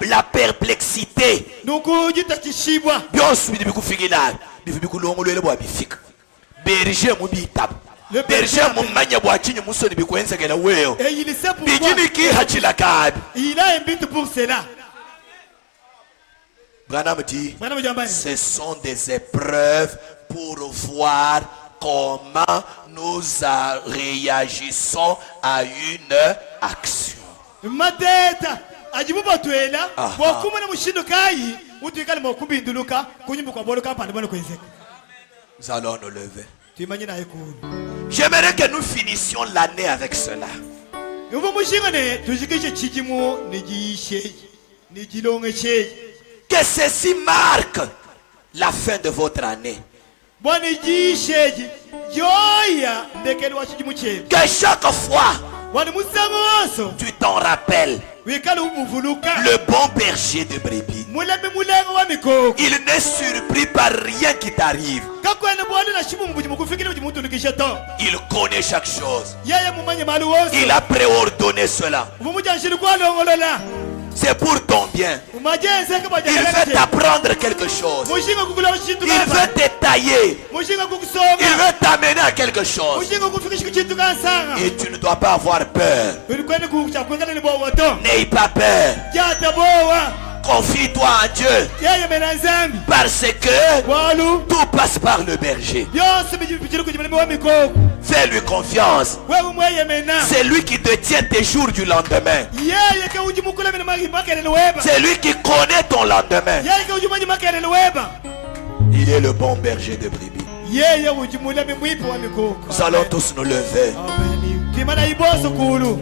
la perplexité, nukujita kishibwa byonse biri bikufikila bifi bikulongolele bwa bifika. Berger mu bitabo. Berger mu manya bwa kinyi musoni bikwenzekela wewe. et il sait pourquoi Bigini ki hachila kabi. il a un but pour cela Branham dit, mwana mujamba ni ce sont des épreuves pour voir comment nous réagissons à une action. mateta ajibuba twela Aha. bokuma ne mushindo kai utwikale mokubinduluka kunyumba kwa bolo kapande bano kwenzeka Nous allons nous lever. tuimanyi naye kunu J'aimerais que nous finissions l'année avec cela. uvo mushinga ne tujikishe chikimu nijishe nijilonge che Que ceci marque la fin de votre année. bwana jisheji joya ndekeli wa chikimu che Que chaque fois, wani musango wonso tu t'en rappelles, wikale umuvuluka le bon berger de brebis. mulemi mulengo wa mikoko Il n'est surpris par rien qui t'arrive. kakwene bwana na shimu mbuji mukufikile uji mutunikishe to Il connaît chaque chose. yeye mumanye mali wonso Il a préordonné cela. umumujanshiri kwalongolola C'est pour ton bien. umajenzeke Il bajakalake veut t'apprendre quelque chose. mushinga kukula chintu Il veut te tailler. mushinga Il kukusoma veut t'amener à quelque chose. mushinga kufikisha chintu kansanga Et tu ne dois pas avoir peur. ulikwenda kuchakwengana ni bowa to N'aie pas peur. jata bowa Confie-toi en Dieu. yeye mena nzambi Parce que walu tout passe par le berger. byose bijipikira kujimulemi wa mikoko Fais-lui confiance. wewe mweye mena C'est lui qui te tient tes jours du lendemain. yeye ke ujimukula mina makelele weba C'est lui qui connaît ton lendemain. yeye ke ujimanyi makelele weba Il est le bon berger de brebis. yeye ujimulemi mwipi wa mikoko Nous allons tous nous lever. amen kimana iboso kulu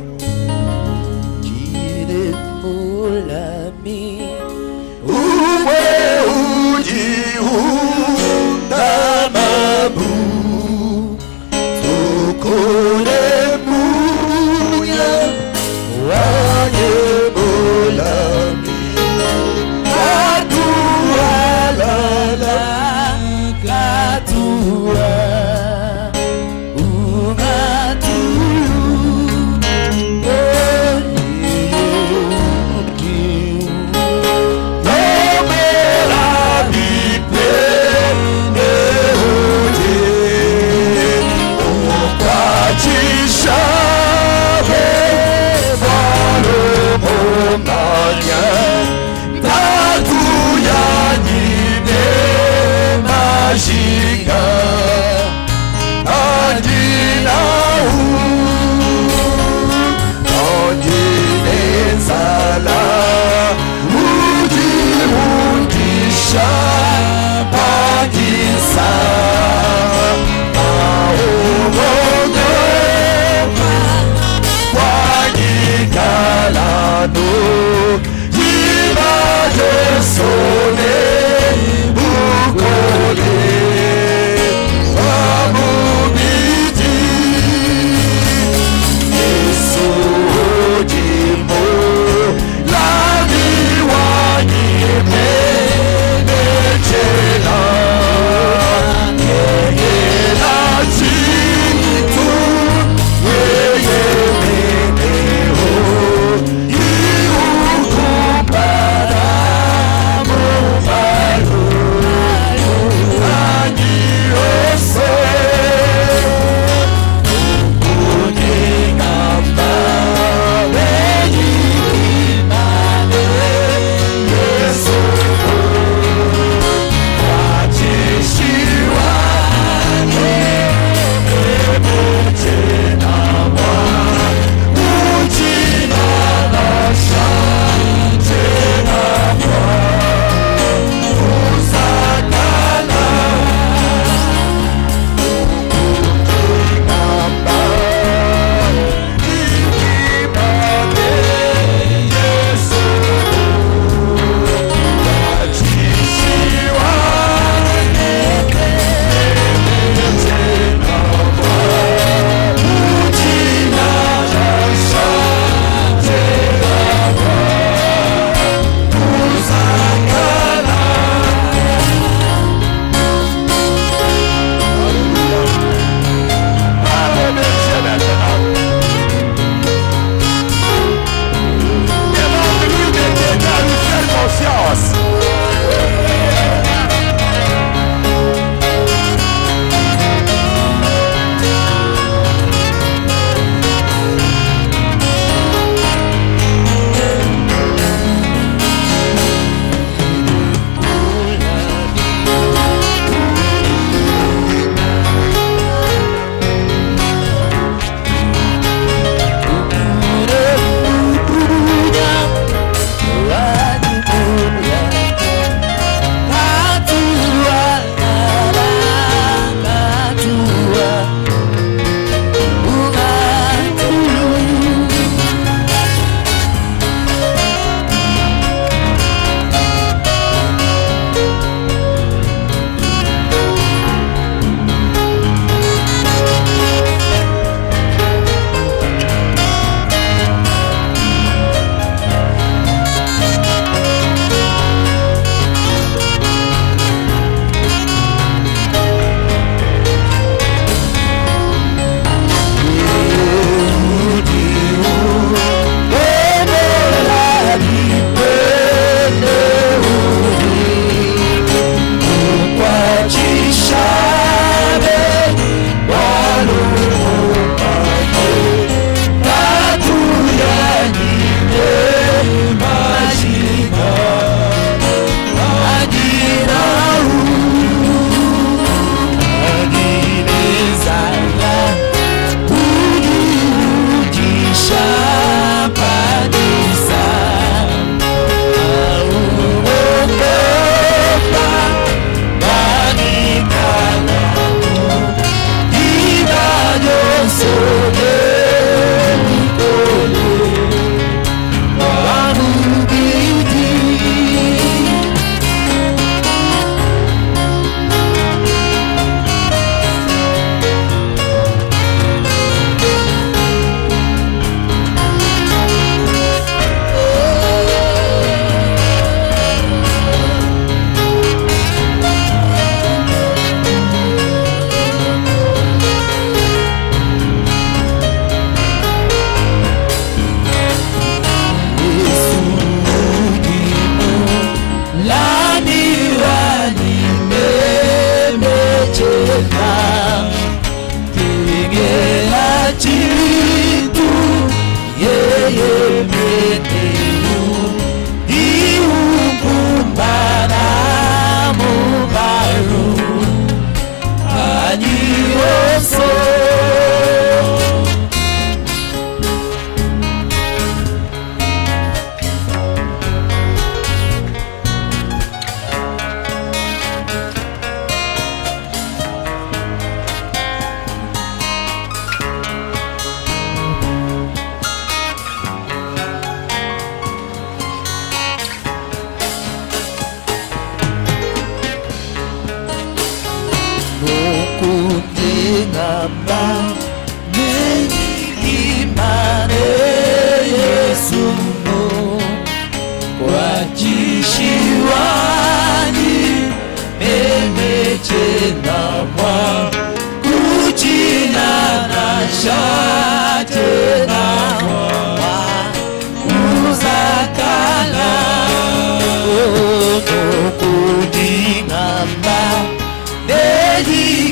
béni.